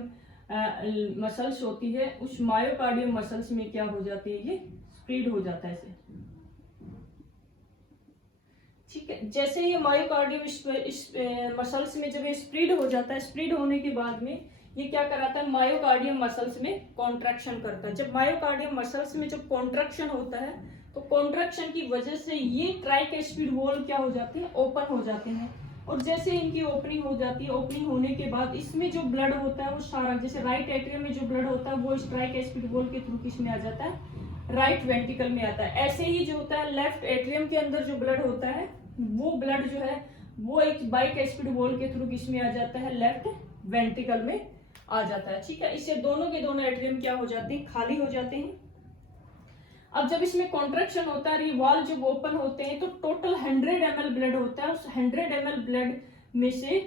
मसल्स होती है, उस मायोकार्डियम मसल्स में क्या हो जाती है, ये स्प्रेड हो जाता है ऐसे। ठीक है, जैसे ये मायोकार्डियम मसल्स में जब ये स्प्रेड हो जाता है, स्प्रेड होने के बाद में ये क्या कराता है, मायोकार्डियम मसल्स में कॉन्ट्रैक्शन करता है। जब मायोकार्डियम मसल्स में जब कॉन्ट्रैक्शन होता है तो कॉन्ट्रैक्शन की वजह से ये ट्राइकैस्पिड वॉल क्या हो जाते हैं, ओपन हो जाते हैं। और जैसे इनकी ओपनिंग हो जाती है, ओपनिंग होने के बाद इसमें जो ब्लड होता है वो सारा, जैसे राइट एट्रियम में जो ब्लड होता है वो इस ट्राइकैस्पिड वॉल के थ्रू किस में आ जाता है, राइट वेंट्रिकल में आता है। ऐसे ही जो होता है लेफ्ट एट्रियम के अंदर जो ब्लड होता है वो ब्लड जो है वो एक बाइकैस्पिड वॉल के थ्रू किस में आ जाता है, लेफ्ट वेंट्रिकल में आ जाता है। ठीक है, इससे दोनों के दोनों एट्रियम क्या हो जाते हैं, खाली हो जाते हैं। अब जब इसमें कॉन्ट्रैक्शन होता है, ये वॉल जब ओपन होते हैं तो टोटल 100 ml ब्लड होता है। उस 100 ml ब्लड में से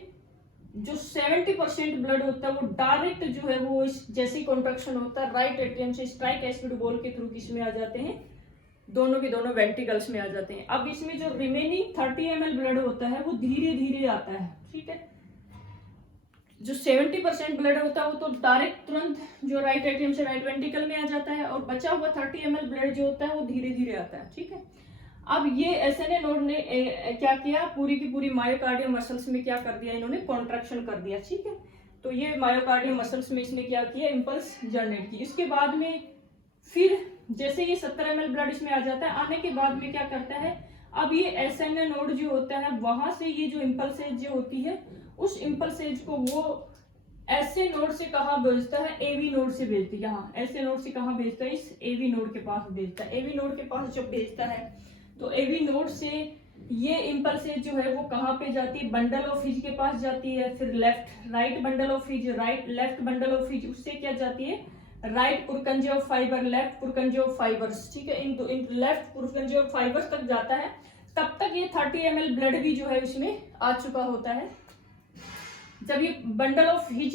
जो 70% ब्लड होता है वो डायरेक्ट जो है वो इस जैसे ही कॉन्ट्रैक्शन होता है राइट एट्रियम से ट्राइकैस्पिड वॉल के थ्रू किस में आ जाते हैं, दोनों के दोनों वेंट्रिकल्स में आ जाते हैं। अब इसमें जो रिमेनिंग 30 ml ब्लड होता है वो धीरे धीरे आता है। ठीक है, जो 70% ब्लड होता है वो तो डायरेक्ट तुरंत जो राइट एट्रियम से राइट वेंट्रिकल में आ जाता है, और बचा हुआ 30 ml ब्लड जो होता है वो धीरे धीरे आता है। ठीक है, अब ये एसएनए नोड ने क्या किया, पूरी की पूरी मायोकार्डियम मसल्स में क्या कर दिया, इन्होंने कॉन्ट्रैक्शन कर दिया। ठीक है, तो ये मायोकार्डियम मसल्स में इसने क्या किया, इंपल्स जनरेट की। इसके बाद में फिर जैसे ये 70 ml ब्लड इसमें आ जाता है, आने के बाद में क्या करता है, अब ये एसएनए नोड जो होता है वहां से ये जो इम्पल्सेज जो होती है उस इम्पल्सेज को वो ऐसे नोड से कहाँ भेजता है, एवी नोड से भेजती है। यहाँ ऐसे नोड से कहाँ भेजता है, इस एवी नोड के पास भेजता है। एवी नोड के पास जब भेजता है तो एवी नोड से ये इम्पल्सेज जो है वो कहाँ पे जाती है, बंडल ऑफ हिज के पास जाती है, फिर left right bundle of His, right left bundle of His, उससे क्या जाती है, right Purkinje of fibre, left Purkinje of fibres, ठीक है, इन लेफ्ट पुरकंजे ऑफ फाइबर्स तक जाता है। तब तक ये 30 ml ब्लड भी जो है इसमें आ चुका होता है। जब ये बंडल ऑफ हिज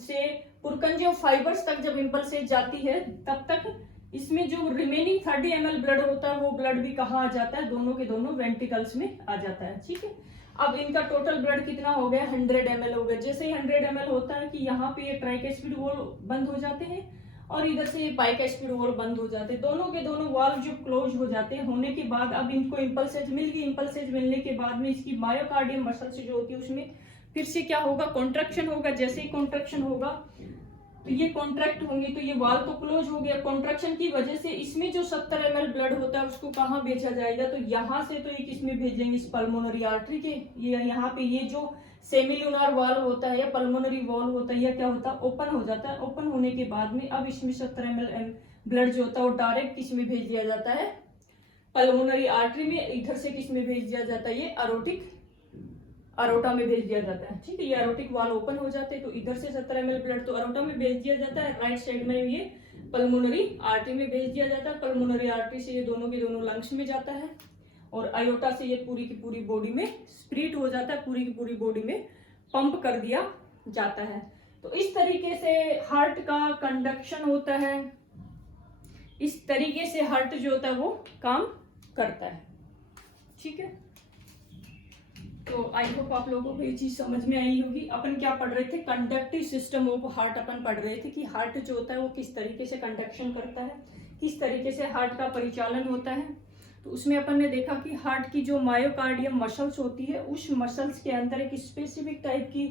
से पुरकंजे ऑफ फाइबर्स तक जब इम्पल्सेज जाती है तब तक इसमें जो रिमेनिंग 30 ml ब्लड होता है वो ब्लड भी कहाँ आ जाता है, दोनों के दोनों वेंट्रिकल्स में आ जाता है, ठीक है। अब इनका टोटल ब्लड कितना हो गया, 100 ml हो गया। जैसे ही 100 ml होता है कि यहाँ पे ये ट्राइकेस्पिड वॉल्व बंद हो जाते हैं और इधर से ये बाइकेस्पिड वॉल्व बंद हो जाते हैं, दोनों के दोनों वाल्व जो क्लोज हो जाते हैं। होने के बाद अब इनको इम्पल्सेज मिल गई, इम्पल्सेज मिलने के बाद में इसकी मायोकार्डियम मसल्स जो होती है उसमें फिर से क्या होगा, कॉन्ट्रैक्शन होगा। जैसे ही कॉन्ट्रैक्शन होगा तो ये कॉन्ट्रैक्ट होंगे तो ये वाल्व तो क्लोज हो गया। कॉन्ट्रैक्शन की वजह से इसमें जो 70 ml ब्लड होता है उसको कहाँ भेजा जाएगा, तो यहाँ से तो ये किसमें भेजेंगे, इस पल्मोनरी आर्टरी के, ये यहाँ पे ये जो सेमिलुनार वाल्व होता है या पल्मोनरी वाल्व होता है या क्या होता है, ओपन हो जाता है। ओपन होने के बाद में अब इसमें 70 ml ब्लड जो होता है वो डायरेक्ट किसमें भेज दिया जाता है, पल्मोनरी आर्टरी में। इधर से किसमें भेज दिया जाता है, ये अरोटा में भेज दिया जाता है, ठीक है। ये अरोटिक वाल ओपन हो जाते हैं तो इधर से 70 ml ब्लड तो अरोटा में भेज दिया जाता है, राइट साइड में ये पल्मोनरी आर्टरी में भेज दिया जाता है। पल्मोनरी आर्टरी से ये दोनों के दोनों लंग्स में जाता है और अयोटा से ये पूरी की पूरी बॉडी में स्प्रिट हो जाता है, पूरी की पूरी बॉडी में पंप कर दिया जाता है। तो इस तरीके से हार्ट का कंडक्शन होता है, इस तरीके से हार्ट जो होता है वो काम करता है, ठीक है। तो आई होप आप लोगों को ये चीज समझ में आई होगी। अपन क्या पढ़ रहे थे, कंडक्टिव सिस्टम ऑफ हार्ट अपन पढ़ रहे थे कि हार्ट जो होता है वो किस तरीके से कंडक्शन करता है, किस तरीके से हार्ट का परिचालन होता है। तो उसमें अपन ने देखा कि हार्ट की जो मायोकार्डियम मसल्स होती है उस मसल्स के अंदर एक स्पेसिफिक टाइप की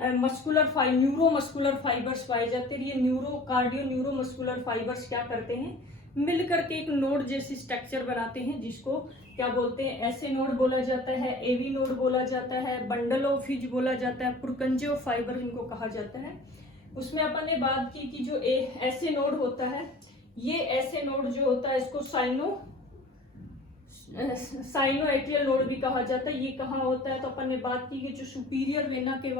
न्यूरोमस्कुलर फाइबर्स पाए जाते हैं। ये न्यूरोमस्कुलर फाइबर्स क्या करते हैं, मिलकर के एक नोड जैसी स्ट्रक्चर बनाते हैं जिसको क्या बोलते हैं, ऐसे नोड बोला जाता है, एवी नोड बोला जाता है, बंडल ऑफ हिज बोला जाता है, पुरकंजे ऑफ फाइबर इनको कहा जाता है। उसमें अपन ने बात की कि जो ऐसे नोड होता है, ये ऐसे नोड जो होता है इसको साइनोएट्रियल नोड भी कहा जाता है। ये कहाँ होता है, तो अपन ने बात की कि जो सुपीरियर वेना के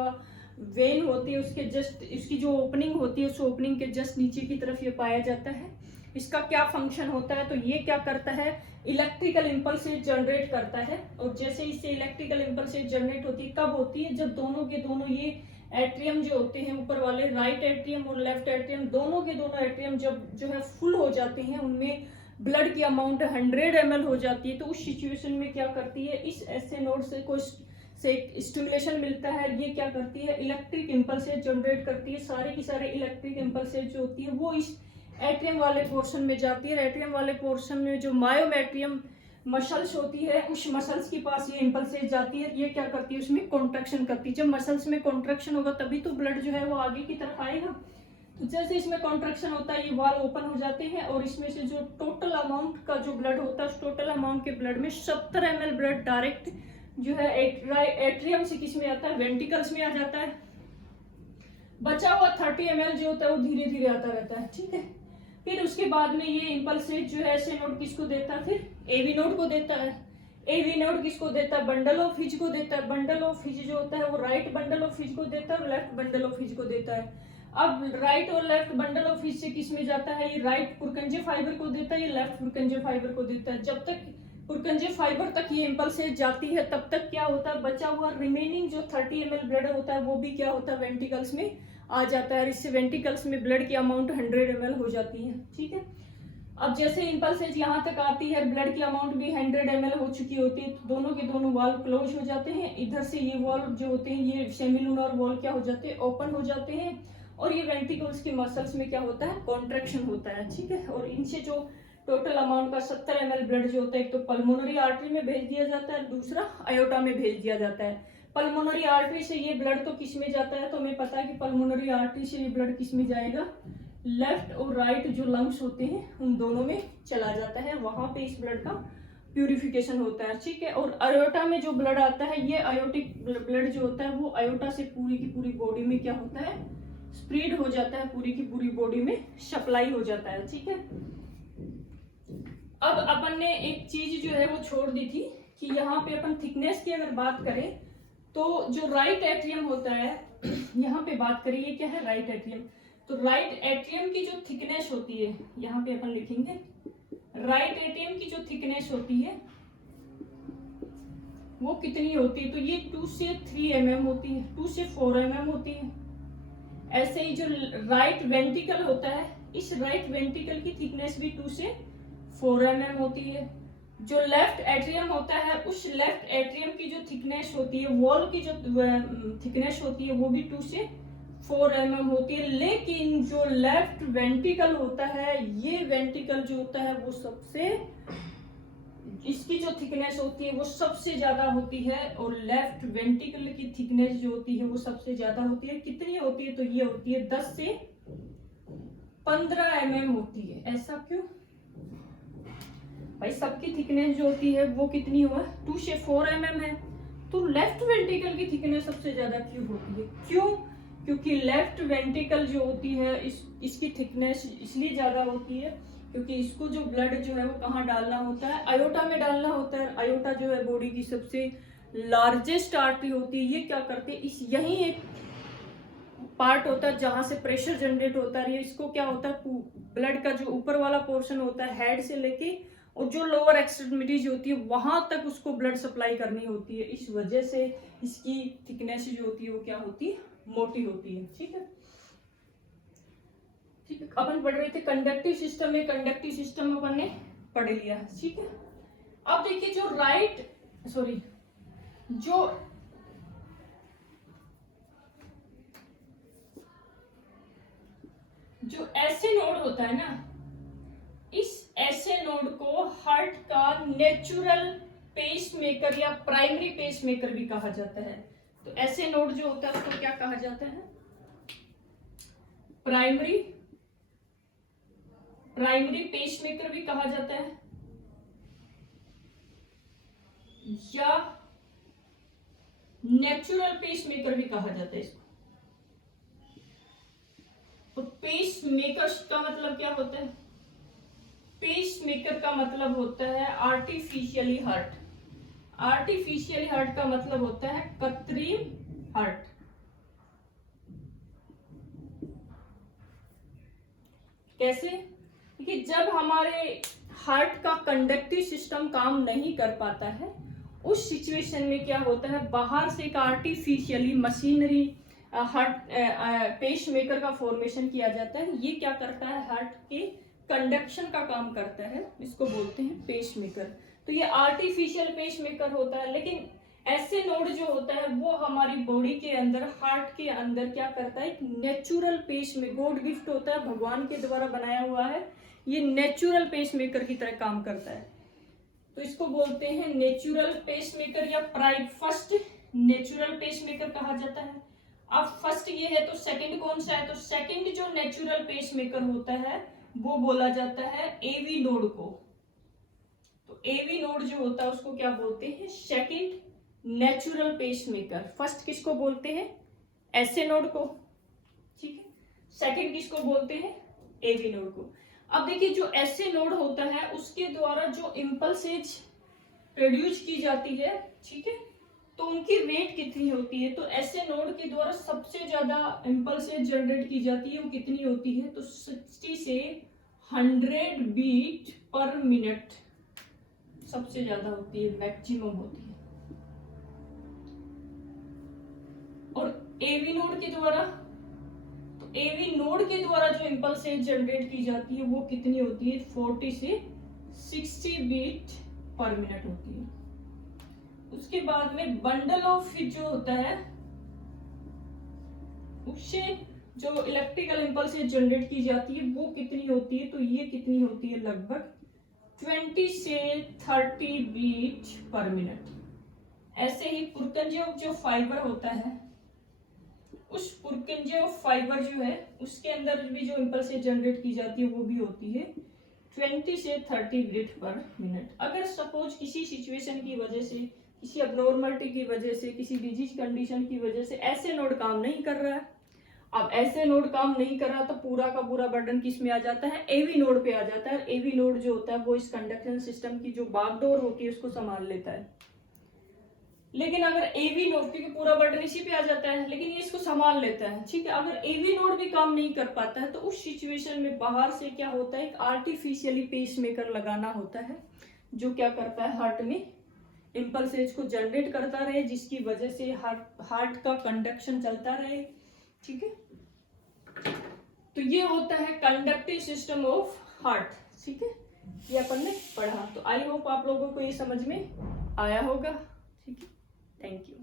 वेन होती है उसके जस्ट, इसकी जो ओपनिंग होती है उस ओपनिंग के जस्ट नीचे की तरफ ये पाया जाता है। इसका क्या फंक्शन होता है, तो ये क्या करता है, इलेक्ट्रिकल इम्पल्सेज जनरेट करता है। और जैसे इससे इलेक्ट्रिकल इम्पल्सेज जनरेट होती है, कब होती है, जब दोनों के दोनों ये एट्रियम जो होते हैं ऊपर वाले, राइट एट्रियम और लेफ्ट एट्रियम, दोनों के दोनों एट्रियम जब जो है फुल हो जाते हैं, उनमें ब्लड की अमाउंट 100 ml हो जाती है। तो उस सिचुएशन में क्या करती है, इस ऐसे नोड से कोई स्टिमुलेशन मिलता है, ये क्या करती है, इलेक्ट्रिक इम्पल्सेज जनरेट करती है। सारे की सारे इलेक्ट्रिक इम्पल्सेज जो होती है वो इस एट्रियम वाले पोर्शन में जाती है। एट्रियम वाले पोर्शन में जो मायोमेट्रियम मसल्स होती है उस मसल्स के पास ये इम्पल्सेज जाती है। ये क्या करती है, उसमें कॉन्ट्रैक्शन करती है। जब मसल्स में कॉन्ट्रैक्शन होगा तभी तो ब्लड जो है वो आगे की तरफ आएगा। तो जैसे इसमें कॉन्ट्रैक्शन होता है ये वाल ओपन हो जाते हैं और इसमें से जो टोटल अमाउंट का जो ब्लड होता है उस टोटल अमाउंट के ब्लड में 70 ml ब्लड डायरेक्ट जो है एट्रियम से किस में आता है, वेंट्रिकल्स में आ जाता है। बचा हुआ 30 ml जो होता है वो धीरे धीरे आता रहता है, ठीक है। फिर उसके बाद में ये इम्पल्सेज जो है ऐसे नोड किसको देता है, फिर एवी नोड को देता है। एवी नोड किसको देता है, बंडल ऑफ हिज को देता है। बंडल ऑफ हिज जो होता है वो राइट बंडल ऑफ हिज को देता है और लेफ्ट बंडल ऑफ हिज को देता है। अब राइट और लेफ्ट बंडल ऑफ हिज से किस में जाता है, ये राइट पुरकंजे फाइबर को देता है, ये लेफ्ट पुरकंजे फाइबर को देता है। जब तक पुरकंजे फाइबर तक ये इम्पल्सेज जाती है तब तक क्या होता है, बचा हुआ रिमेनिंग जो 30 ml ब्लड होता है वो भी क्या होता है, वेंट्रिकल्स में आ जाता है। इससे वेंट्रिकल्स में ब्लड की अमाउंट 100 ml हो जाती है, ठीक है। अब जैसे इम्पल्सेज यहाँ तक आती है, ब्लड की अमाउंट भी 100 ml हो चुकी होती है, तो दोनों के दोनों वाल्व क्लोज हो जाते हैं। इधर से ये वाल्व जो होते हैं ये सेमिलुनर वाल्व क्या हो जाते हैं, ओपन हो जाते हैं और ये वेंट्रिकल्स के मसल्स में क्या होता है, कॉन्ट्रैक्शन होता है, ठीक है। और इनसे जो टोटल अमाउंट का 70 ml ब्लड जो होता है एक तो पल्मोनरी आर्टरी में भेज दिया जाता है, दूसरा अयोटा में भेज दिया जाता है। पल्मोनरी आर्टरी से ये ब्लड तो किस में जाता है, तो हमें पता है कि पल्मोनरी आर्टरी से ये ब्लड किस में जाएगा, लेफ्ट और राइट जो लंग्स होते हैं उन दोनों में चला जाता है, वहां पे इस ब्लड का प्यूरिफिकेशन होता है, ठीक है। और अयोटा में जो ब्लड आता है, ये अयोटिक ब्लड जो होता है वो अयोटा से पूरी की पूरी बॉडी में क्या होता है, स्प्रेड हो जाता है, पूरी की पूरी बॉडी में सप्लाई हो जाता है, ठीक है। अब अपन ने एक चीज जो है वो छोड़ दी थी कि यहाँ पे अपन थिकनेस की अगर बात करें तो जो राइट एट्रियम होता है, यहाँ पे बात करें, ये क्या है, राइट एट्रियम। तो राइट एट्रियम की जो थिकनेस होती है, यहाँ पे अपन लिखेंगे राइट एट्रियम की जो थिकनेस होती है वो कितनी होती है, तो ये 2 से 3 mm होती है, 2 से 4 mm होती है। ऐसे ही जो राइट वेंट्रिकल होता है, इस राइट वेंट्रिकल की थिकनेस भी 2 से 4 mm होती है। जो लेफ्ट एट्रियम होता है, उस लेफ्ट एट्रियम की जो थिकनेस होती है, वॉल की जो थिकनेस होती है वो भी 2 से 4 mm होती है। लेकिन जो लेफ्ट वेंट्रिकल होता है, ये वेंट्रिकल जो होता है वो सबसे, इसकी जो थिकनेस होती है वो सबसे ज्यादा होती है, और लेफ्ट वेंट्रिकल की थिकनेस जो होती है वो सबसे ज्यादा होती है। कितनी होती है, तो ये होती है 10 से 15 mm होती है। ऐसा क्यों भाई, सबकी थिकनेस जो होती है वो कितनी हुआ, 2 से 4 mm है, तो लेफ्ट वेंट्रिकल की थिकनेस सबसे ज्यादा क्यों होती है? क्यों? क्योंकि लेफ्ट वेंट्रिकल जो होती है इसकी थिकनेस इसलिए ज्यादा होती है क्योंकि इसको जो ब्लड जो है वो कहाँ डालना होता है, अयोटा में डालना होता है। अयोटा जो है बॉडी की सबसे लार्जेस्ट आर्टरी होती है। ये क्या करते हैं, इस यही एक पार्ट होता है जहां से प्रेशर जनरेट होता है। इसको क्या होता है, ब्लड का जो ऊपर वाला पोर्शन होता है हेड से लेके और जो लोअर एक्सट्रीमिटीज होती है वहां तक उसको ब्लड सप्लाई करनी होती है। इस वजह से इसकी थिकनेस जो होती है वो क्या होती है, मोटी होती है, ठीक है। ठीक है, अपन पढ़ रहे थे कंडक्टिव सिस्टम में, कंडक्टिव सिस्टम अपन ने पढ़ लिया, ठीक है। अब देखिए जो ऐसे नोड होता है ना, इस ऐसे नोड को हार्ट का नेचुरल पेस मेकर या प्राइमरी पेस मेकर भी कहा जाता है। तो ऐसे नोड जो होता है उसको क्या कहा जाता है, प्राइमरी पेस मेकर भी कहा जाता है, या नेचुरल पेस मेकर भी कहा जाता है इसको। तो पेस मेकर का मतलब क्या होता है, पेस मेकर का मतलब होता है आर्टिफिशियली हार्ट। आर्टिफिशियल हार्ट का मतलब होता है कृत्रिम हार्ट। कैसे, कि जब हमारे हार्ट का कंडक्टिव सिस्टम काम नहीं कर पाता है, उस सिचुएशन में क्या होता है, बाहर से एक artificially machinery heart pacemaker का फॉर्मेशन किया जाता है। ये क्या करता है, हार्ट के कंडक्शन का काम करता है, इसको बोलते हैं पेस मेकर। तो ये आर्टिफिशियल पेस मेकर होता है। लेकिन ऐसे नोड जो होता है वो हमारी बॉडी के अंदर, हार्ट के अंदर क्या करता है, एक नेचुरल पेस में गॉड गिफ्ट होता है, भगवान के द्वारा बनाया हुआ है, ये नेचुरल पेस मेकर की तरह काम करता है। तो इसको बोलते हैं नेचुरल पेस मेकर या फर्स्ट नेचुरल पेस मेकर कहा जाता है। अब फर्स्ट ये है तो सेकंड कौन सा है, तो सेकंड जो नेचुरल पेस मेकर होता है वो बोला जाता है एवी नोड को। तो एवी नोड जो होता है उसको क्या बोलते हैं, second natural pacemaker. First किसको बोलते हैं, ऐसे नोड को, ठीक है। सेकंड किसको बोलते हैं, एवी नोड को। अब देखिए जो ऐसे नोड होता है उसके द्वारा जो इंपल्सेज प्रोड्यूस की जाती है, ठीक है, तो उनकी रेट कितनी होती है, तो ऐसे नोड के द्वारा सबसे ज्यादा इंपल्सेज जनरेट की जाती है, वो कितनी होती है, तो 60 से 100 बीट पर मिनट सबसे ज्यादा होती है, मैक्सिमम होती है। और एवी नोड के द्वारा, तो एवी नोड के द्वारा जो इंपल्सेज जनरेट की जाती है वो कितनी होती है, 40 से 60 बीट पर मिनट होती है। उसके बाद में बंडल ऑफ फिट जो होता है, उससे जो इलेक्ट्रिकल इंपल्सेज जनरेट की जाती है वो कितनी होती है, तो ये कितनी होती है, लगभग 20 से 30 बीट पर मिनट। ऐसे ही पुर्किंजे जो फाइबर होता है उस पुरकिंजे ऑफ फाइबर जो है उसके अंदर भी जो इम्पल्स जनरेट की जाती है वो भी होती है 20 से 30 बीट पर मिनट। अगर सपोज किसी सिचुएशन की वजह से, किसी अबनॉर्मलिटी की वजह से, किसी डिजीज कंडीशन की वजह से ऐसे नोड काम नहीं कर रहा है, अब ऐसे नोड काम नहीं कर रहा तो पूरा का पूरा बर्डन किस में आ जाता है, एवी नोड पे आ जाता है। एवी नोड जो होता है वो इस कंडक्शन सिस्टम की जो बागडोर होती है उसको संभाल लेता है। लेकिन अगर एवी नोड, क्योंकि पूरा बर्डन इसी पे आ जाता है, लेकिन ये इसको संभाल लेता है, ठीक है। अगर एवी नोड भी काम नहीं कर पाता है तो उस सिचुएशन में बाहर से क्या होता है, एक आर्टिफिशियली पेस मेकर लगाना होता है जो क्या करता है, हार्ट में इम्पल्सेज को जनरेट करता रहे, जिसकी वजह से हार्ट का कंडक्शन चलता रहे, ठीक है। तो ये होता है कंडक्टिव सिस्टम ऑफ हार्ट, ठीक है। ये अपन ने पढ़ा, तो आई होप आप लोगों को ये समझ में आया होगा, ठीक है। Thank you.